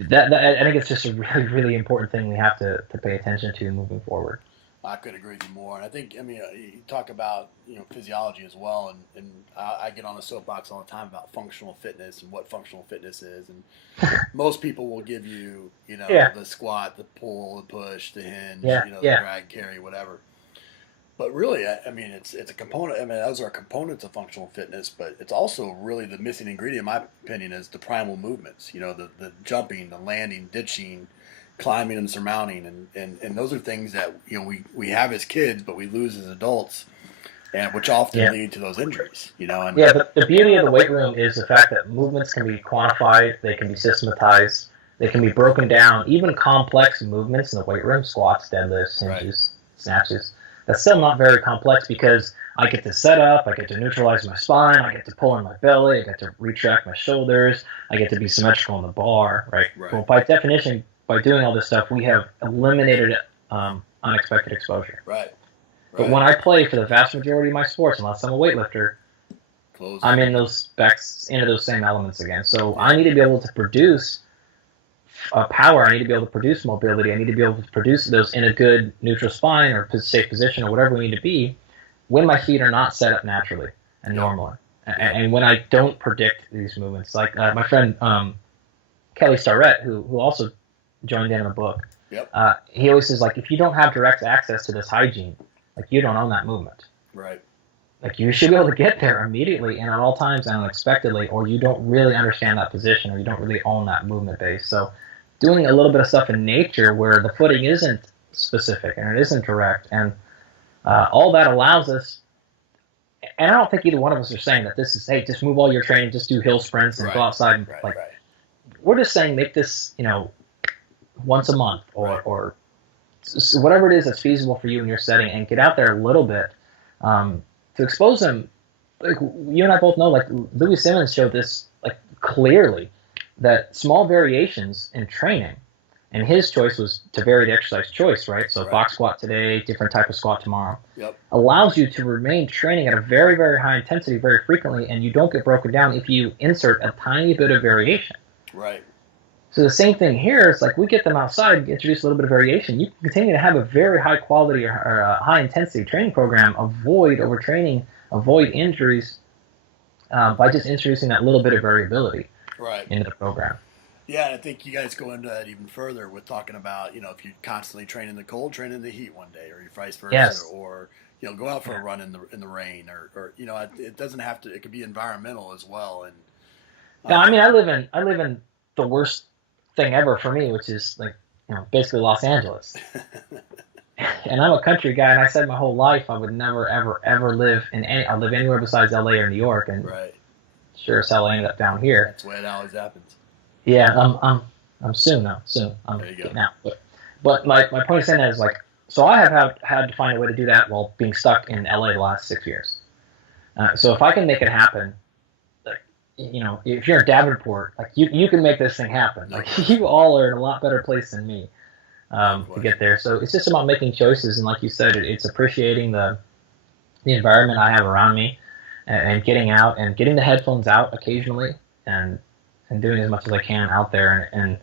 That I think it's just a really, really important thing we have to pay attention to moving forward. I could agree with you more. And I think, I mean, you talk about, physiology as well. And I get on a soapbox all the time about functional fitness and what functional fitness is. And most people will give you, Yeah. the squat, the pull, the push, the hinge, Yeah, the yeah. drag, carry, whatever. But really, I mean, it's a component. I mean, those are components of functional fitness, but it's also really the missing ingredient, in my opinion, is the primal movements. The jumping, the landing, ditching, climbing, and surmounting, and those are things that we have as kids, but we lose as adults, and which often lead to those injuries. And Yeah, the beauty of the weight room is the fact that movements can be quantified, they can be systematized, they can be broken down. Even complex movements in the weight room, squats, deadlifts, hinges, snatches, that's still not very complex because I get to set up, I get to neutralize my spine, I get to pull in my belly, I get to retract my shoulders, I get to be symmetrical on the bar, right? Well, by definition, by doing all this stuff, we have eliminated unexpected exposure. Right. But when I play for the vast majority of my sports, unless I'm a weightlifter, I'm in into those same elements again. So I need to be able to produce power. I need to be able to produce mobility. I need to be able to produce those in a good neutral spine or safe position or whatever we need to be when my feet are not set up naturally and normally. And when I don't predict these movements, like my friend Kelly Starrett, who also joined in the book, he always says, like, if you don't have direct access to this hygiene, like, you don't own that movement. Right. Like, you should be able to get there immediately and at all times and unexpectedly, or you don't really understand that position, or you don't really own that movement base. So doing a little bit of stuff in nature where the footing isn't specific and it isn't direct, and all that allows us, and I don't think either one of us are saying that this is, hey, just move all your training, just do hill sprints and go outside. And, we're just saying make this, once a month or whatever it is that's feasible for you in your setting, and get out there a little bit to expose them. Like, you and I both know, like, Louis Simmons showed this, like, clearly, that small variations in training, and his choice was to vary the exercise choice, right? So box squat today, different type of squat tomorrow, allows you to remain training at a very, very high intensity very frequently, and you don't get broken down if you insert a tiny bit of variation. Right. So the same thing here is, like, we get them outside, introduce a little bit of variation. You can continue to have a very high quality or a high intensity training program, avoid overtraining, avoid injuries by just introducing that little bit of variability into the program. Yeah, and I think you guys go into that even further with talking about, if you constantly train in the cold, train in the heat one day, or you vice versa, or go out for a run in the rain, or it doesn't have to. It could be environmental as well. And yeah, I mean, I live in the worst thing ever for me, which is, like, basically Los Angeles. And I'm a country guy, and I said my whole life I would never, ever, ever live I live anywhere besides LA or New York, and sure as hell I ended up down here. That's the way it always happens. Yeah, I'm soon now. Soon I'm getting out. But my point of saying that is, like, so I have had to find a way to do that while being stuck in LA the last 6 years. So if I can make it happen, if you're in Davenport, like, you can make this thing happen. Like, you all are in a lot better place than me to get there. So it's just about making choices, and like you said, it's appreciating the environment I have around me, and getting out and getting the headphones out occasionally, and doing as much as I can out there, and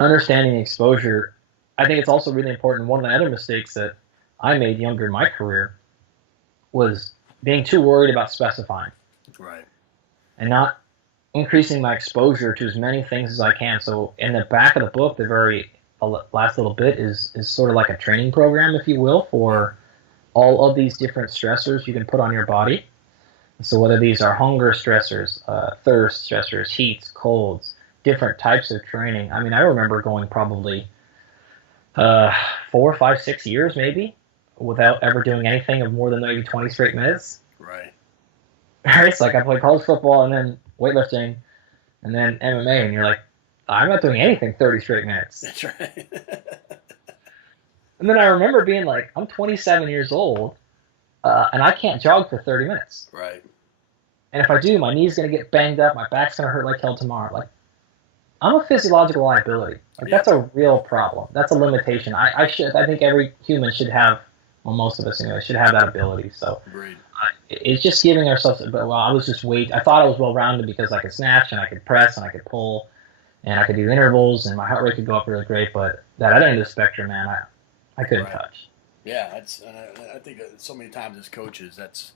understanding the exposure. I think it's also really important. One of the other mistakes that I made younger in my career was being too worried about specifying. Right. And not increasing my exposure to as many things as I can. So in the back of the book, the very last little bit is sort of like a training program, if you will, for all of these different stressors you can put on your body. So whether these are hunger stressors, thirst stressors, heats, colds, different types of training. I mean, I remember going probably 4, 5, 6 years maybe without ever doing anything of more than maybe 20 straight minutes. Right. It's like I played college football and then weightlifting and then MMA, and you're like, I'm not doing anything 30 straight minutes. That's right. And then I remember being like, I'm 27 years old, and I can't jog for 30 minutes. Right. And if I do, my knee's going to get banged up, my back's going to hurt like hell tomorrow. Like, I'm a physiological liability. Like, that's a real problem. That's a limitation. I think every human should have, well, most of us anyway, should have that ability. So agreed. It's just giving ourselves, I thought I was well-rounded because I could snatch and I could press and I could pull and I could do intervals and my heart rate could go up really great, but that other end of the spectrum, man, I couldn't touch. Yeah, I think so many times as coaches, that's,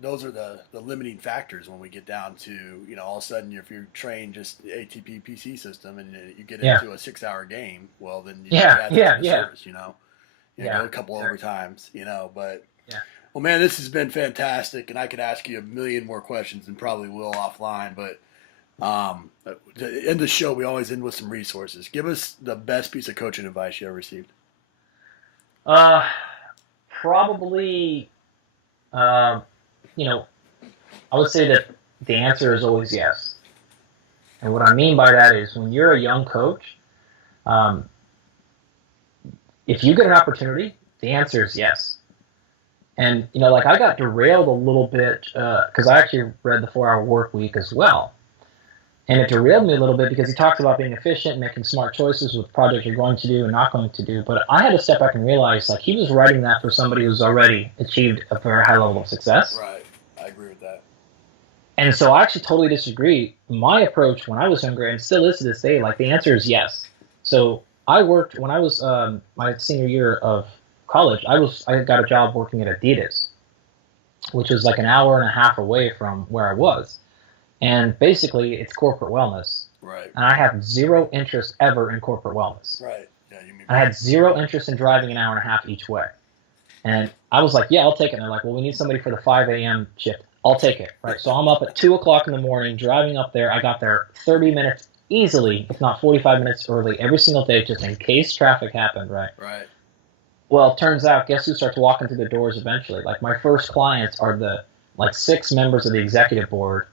those are the limiting factors when we get down to, all of a sudden if you're trained just the ATP PC system and you get into a 6-hour game, well, then you add that to the service, you go a couple overtimes, but well, man, this has been fantastic, and I could ask you a million more questions and probably will offline, but to end the show, we always end with some resources. Give us the best piece of coaching advice you ever received. Probably, I would say that the answer is always yes. And what I mean by that is when you're a young coach, if you get an opportunity, the answer is yes. And, like I got derailed a little bit because I actually read the 4-Hour Work Week as well. And it derailed me a little bit because he talks about being efficient and making smart choices with projects you're going to do and not going to do. But I had to step back and realize, like, he was writing that for somebody who's already achieved a very high level of success. Right. I agree with that. And so I actually totally disagree. My approach when I was younger, and still is to this day, like, the answer is yes. So I worked, when I was my senior year of college, I got a job working at Adidas, which was like an hour and a half away from where I was. And basically, it's corporate wellness. Right. And I have zero interest ever in corporate wellness. Right. Yeah, you mean. I had zero interest in driving an hour and a half each way. And I was like, yeah, I'll take it. And they're like, well, we need somebody for the 5 a.m. shift. I'll take it. Right. So I'm up at 2 o'clock in the morning, driving up there. I got there 30 minutes easily, if not 45 minutes early, every single day, just in case traffic happened. Right. Right. Well, it turns out, guess who starts walking through the doors eventually? Like, my first clients are the 6 members of the executive board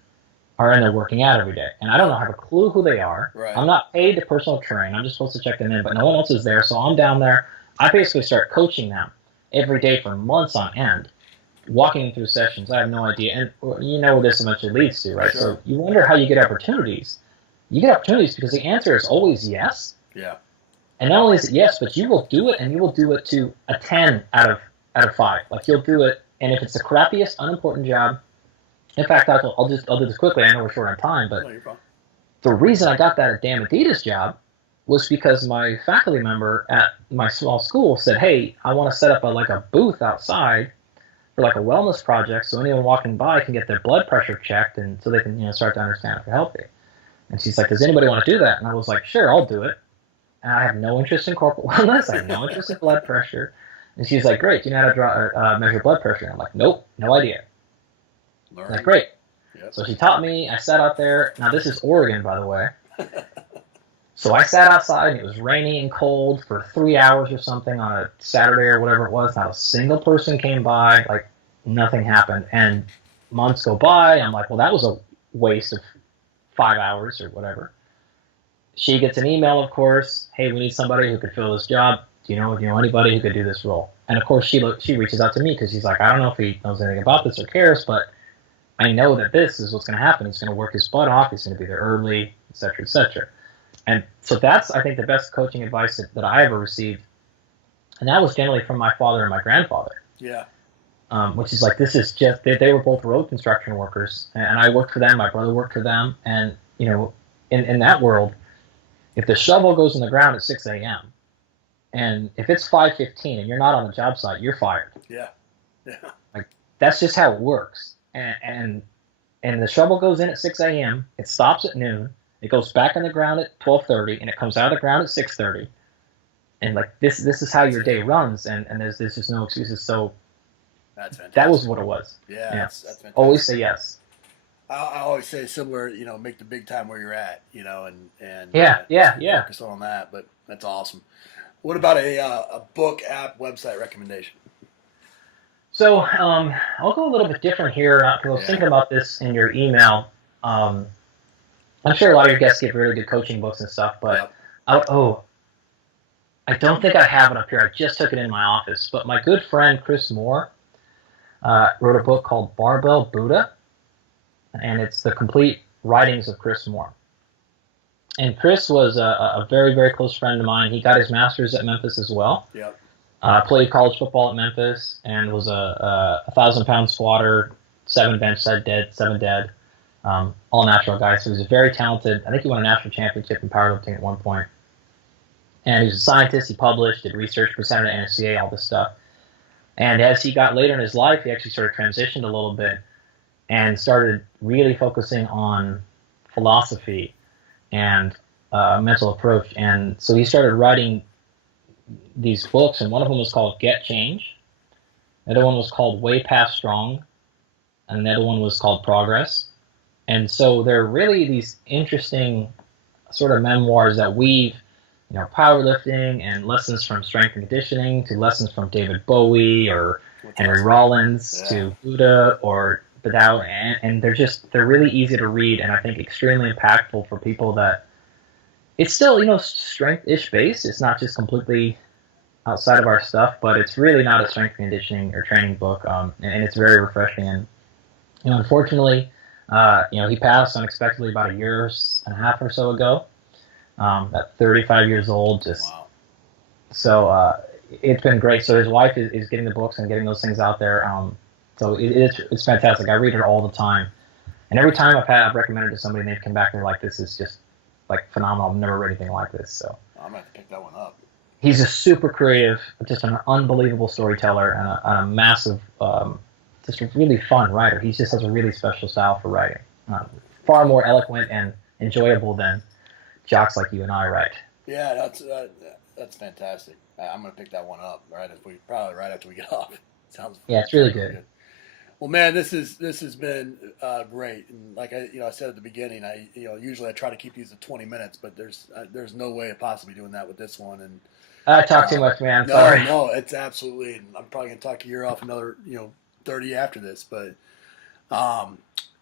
are in there working out every day. And I don't have a clue who they are. Right. I'm not paid to personal train. I'm just supposed to check them in, but no one else is there. So I'm down there. I basically start coaching them every day for months on end, walking them through sessions. I have no idea. And you know what this eventually leads to, right? Sure. So you wonder how you get opportunities. You get opportunities because the answer is always yes. Yeah. And not only is it yes, but you will do it, and you will do it to a 10 out of 5. Like, you'll do it, and if it's the crappiest, unimportant job, in fact, I'll do this quickly. I know we're short on time, but the reason I got that damn Adidas job was because my faculty member at my small school said, hey, I want to set up a booth outside for like a wellness project so anyone walking by can get their blood pressure checked and so they can start to understand if they're healthy. And she's like, does anybody want to do that? And I was like, sure, I'll do it. And I have no interest in corporate wellness. I have no interest in blood pressure. And she's like, great, do you know how to measure blood pressure? And I'm like, nope, no idea. Like, great. Yep. So she taught me. I sat out there. Now, this is Oregon, by the way. So I sat outside, and it was rainy and cold for 3 hours or something on a Saturday or whatever it was. Not a single person came by. Like, nothing happened. And months go by. I'm like, well, that was a waste of 5 hours or whatever. She gets an email, of course. Hey, we need somebody who could fill this job. Do you know anybody who could do this role? And, of course, she reaches out to me because she's like, I don't know if he knows anything about this or cares, but I know that this is what's going to happen. He's going to work his butt off. He's going to be there early, et cetera, et cetera. And so that's, I think, the best coaching advice that I ever received. And that was generally from my father and my grandfather. Yeah. Which is like, this is just, they were both road construction workers. And I worked for them. My brother worked for them. And, in that world, if the shovel goes in the ground at 6 a.m., and if it's 5:15 and you're not on the job site, you're fired. Yeah. Yeah. Like, that's just how it works. And the shovel goes in at 6 a.m., it stops at noon, it goes back in the ground at 12:30, and it comes out of the ground at 6:30. And like, this is how your day runs, and there's just no excuses. So that's fantastic. That was what it was. Yeah. That's fantastic. Always say yes. I always say similar, make the big time where you're at, and focus on that. But that's awesome. What about a book, app, website recommendation? So I'll go a little bit different here because I was thinking about this in your email. I'm sure a lot of your guests give really good coaching books and stuff, but I don't think I have it up here. I just took it in my office. But my good friend Chris Moore wrote a book called Barbell Buddha, and it's the complete writings of Chris Moore. And Chris was a very, very close friend of mine. He got his master's at Memphis as well. Yep. Played college football at Memphis and was a 1,000-pound squatter, 7 bench, 7 dead, all natural guy. So he was very talented. I think he won a national championship in powerlifting at one point. And he was a scientist. He published, did research, presented at NSCA, all this stuff. And as he got later in his life, he actually sort of transitioned a little bit and started really focusing on philosophy and mental approach. And so he started writing these books, and one of them was called Get Change. The other one was called Way Past Strong, and the other one was called Progress. And so they're really these interesting sort of memoirs that weave, powerlifting and lessons from strength and conditioning to lessons from David Bowie or Henry Rollins to Buddha or Buddha, and they're really easy to read, and I think extremely impactful for people that it's still strength-ish based. It's not just completely outside of our stuff, but it's really not a strength conditioning or training book, and it's very refreshing. And unfortunately, he passed unexpectedly about a year and a half or so ago. At 35 years old, so it's been great. So his wife is getting the books and getting those things out there. So it's fantastic. I read it all the time, and every time I've recommended it to somebody, and they've come back and they're like, "This is just like phenomenal. I've never read anything like this." So I'm gonna have to pick that one up. He's a super creative, just an unbelievable storyteller, and a massive, just a really fun writer. He just has a really special style for writing, far more eloquent and enjoyable than jocks like you and I write. Yeah, that's fantastic. I'm gonna pick that one up right after we get off. Sounds it's really good. Well, man, this has been great, and like I said at the beginning, usually I try to keep these at 20 minutes, but there's no way of possibly doing that with this one. And I talk too much, man. Sorry. No, it's absolutely. And I'm probably gonna talk your ear off another 30 after this, but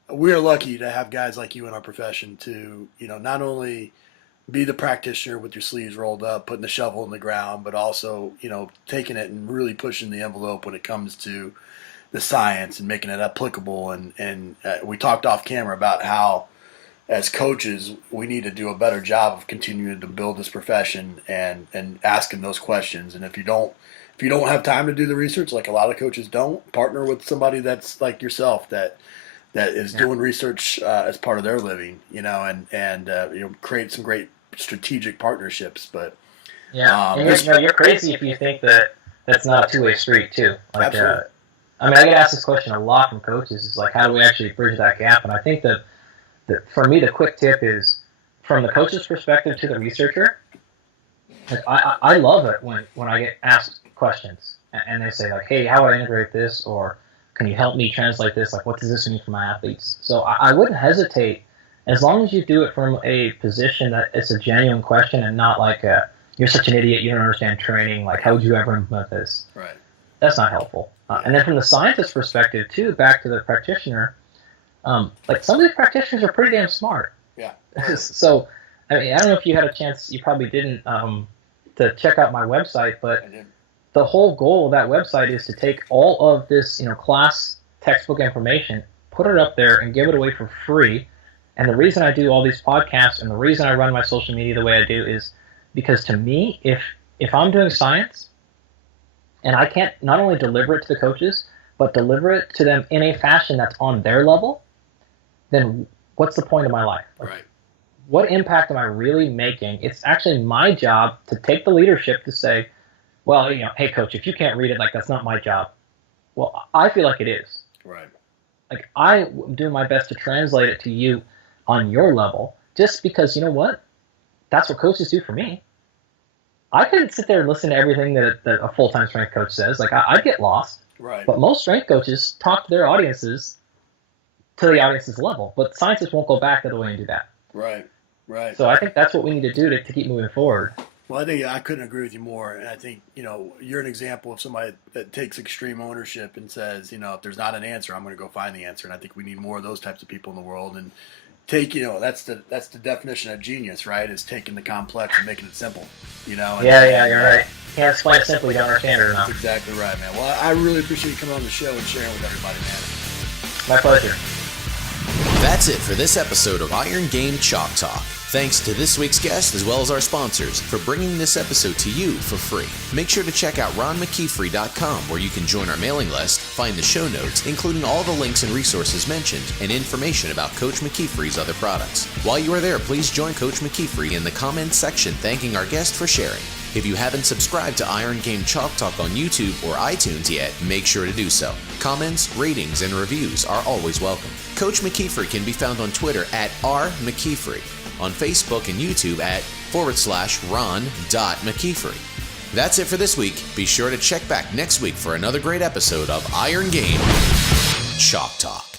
we're lucky to have guys like you in our profession to not only be the practitioner with your sleeves rolled up, putting the shovel in the ground, but also taking it and really pushing the envelope when it comes to the science and making it applicable. And we talked off camera about how, as coaches, we need to do a better job of continuing to build this profession and asking those questions. And if you don't have time to do the research, like a lot of coaches don't, partner with somebody that's like yourself that is doing research as part of their living, and create some great strategic partnerships. But you're crazy if you think that that's not a two-way street too. Like, absolutely. I get asked this question a lot from coaches. It's like, how do we actually bridge that gap? And I think that for me, the quick tip is from the coach's perspective to the researcher. Like, I love it when I get asked questions and they say like, hey, how do I integrate this? Or can you help me translate this? Like, what does this mean for my athletes? So I wouldn't hesitate, as long as you do it from a position that it's a genuine question and not like you're such an idiot, you don't understand training, like how would you ever implement this? Right. That's not helpful. And then from the scientist perspective too, back to the practitioner, like some of these practitioners are pretty damn smart. Yeah. So, I don't know if you had a chance, you probably didn't, to check out my website, but the whole goal of that website is to take all of this, class textbook information, put it up there and give it away for free. And the reason I do all these podcasts and the reason I run my social media the way I do is because to me, if I'm doing science and I can't not only deliver it to the coaches, but deliver it to them in a fashion that's on their level, then what's the point of my life? Like, right. What impact am I really making? It's actually my job to take the leadership to say, well, hey, coach, if you can't read it, like, that's not my job. Well, I feel like it is. Right. Like, I'm doing my best to translate it to you on your level, just because, you know what? That's what coaches do for me. I couldn't sit there and listen to everything that a full-time strength coach says. Like, I'd get lost. Right. But most strength coaches talk to their audiences to the audience's level. But scientists won't go back the other way and do that. Right. Right. So I think that's what we need to do to keep moving forward. Well, I think I couldn't agree with you more. And I think, you're an example of somebody that takes extreme ownership and says, if there's not an answer, I'm going to go find the answer. And I think we need more of those types of people in the world. And take, that's the definition of genius, right? Is taking the complex and making it simple, And, you're right. Can't explain it simply, don't understand it enough. That's exactly right, man. Well, I really appreciate you coming on the show and sharing with everybody, man. My pleasure. That's it for this episode of Iron Game Chalk Talk. Thanks to this week's guest as well as our sponsors for bringing this episode to you for free. Make sure to check out ronmckeefery.com where you can join our mailing list, find the show notes, including all the links and resources mentioned, and information about Coach McKeefery's other products. While you are there, please join Coach McKeefery in the comments section thanking our guest for sharing. If you haven't subscribed to Iron Game Chalk Talk on YouTube or iTunes yet, make sure to do so. Comments, ratings, and reviews are always welcome. Coach McKeefery can be found on Twitter at @RMcKeefery, on Facebook and YouTube at /Ron.McKeefery. That's it for this week. Be sure to check back next week for another great episode of Iron Game Chalk Talk.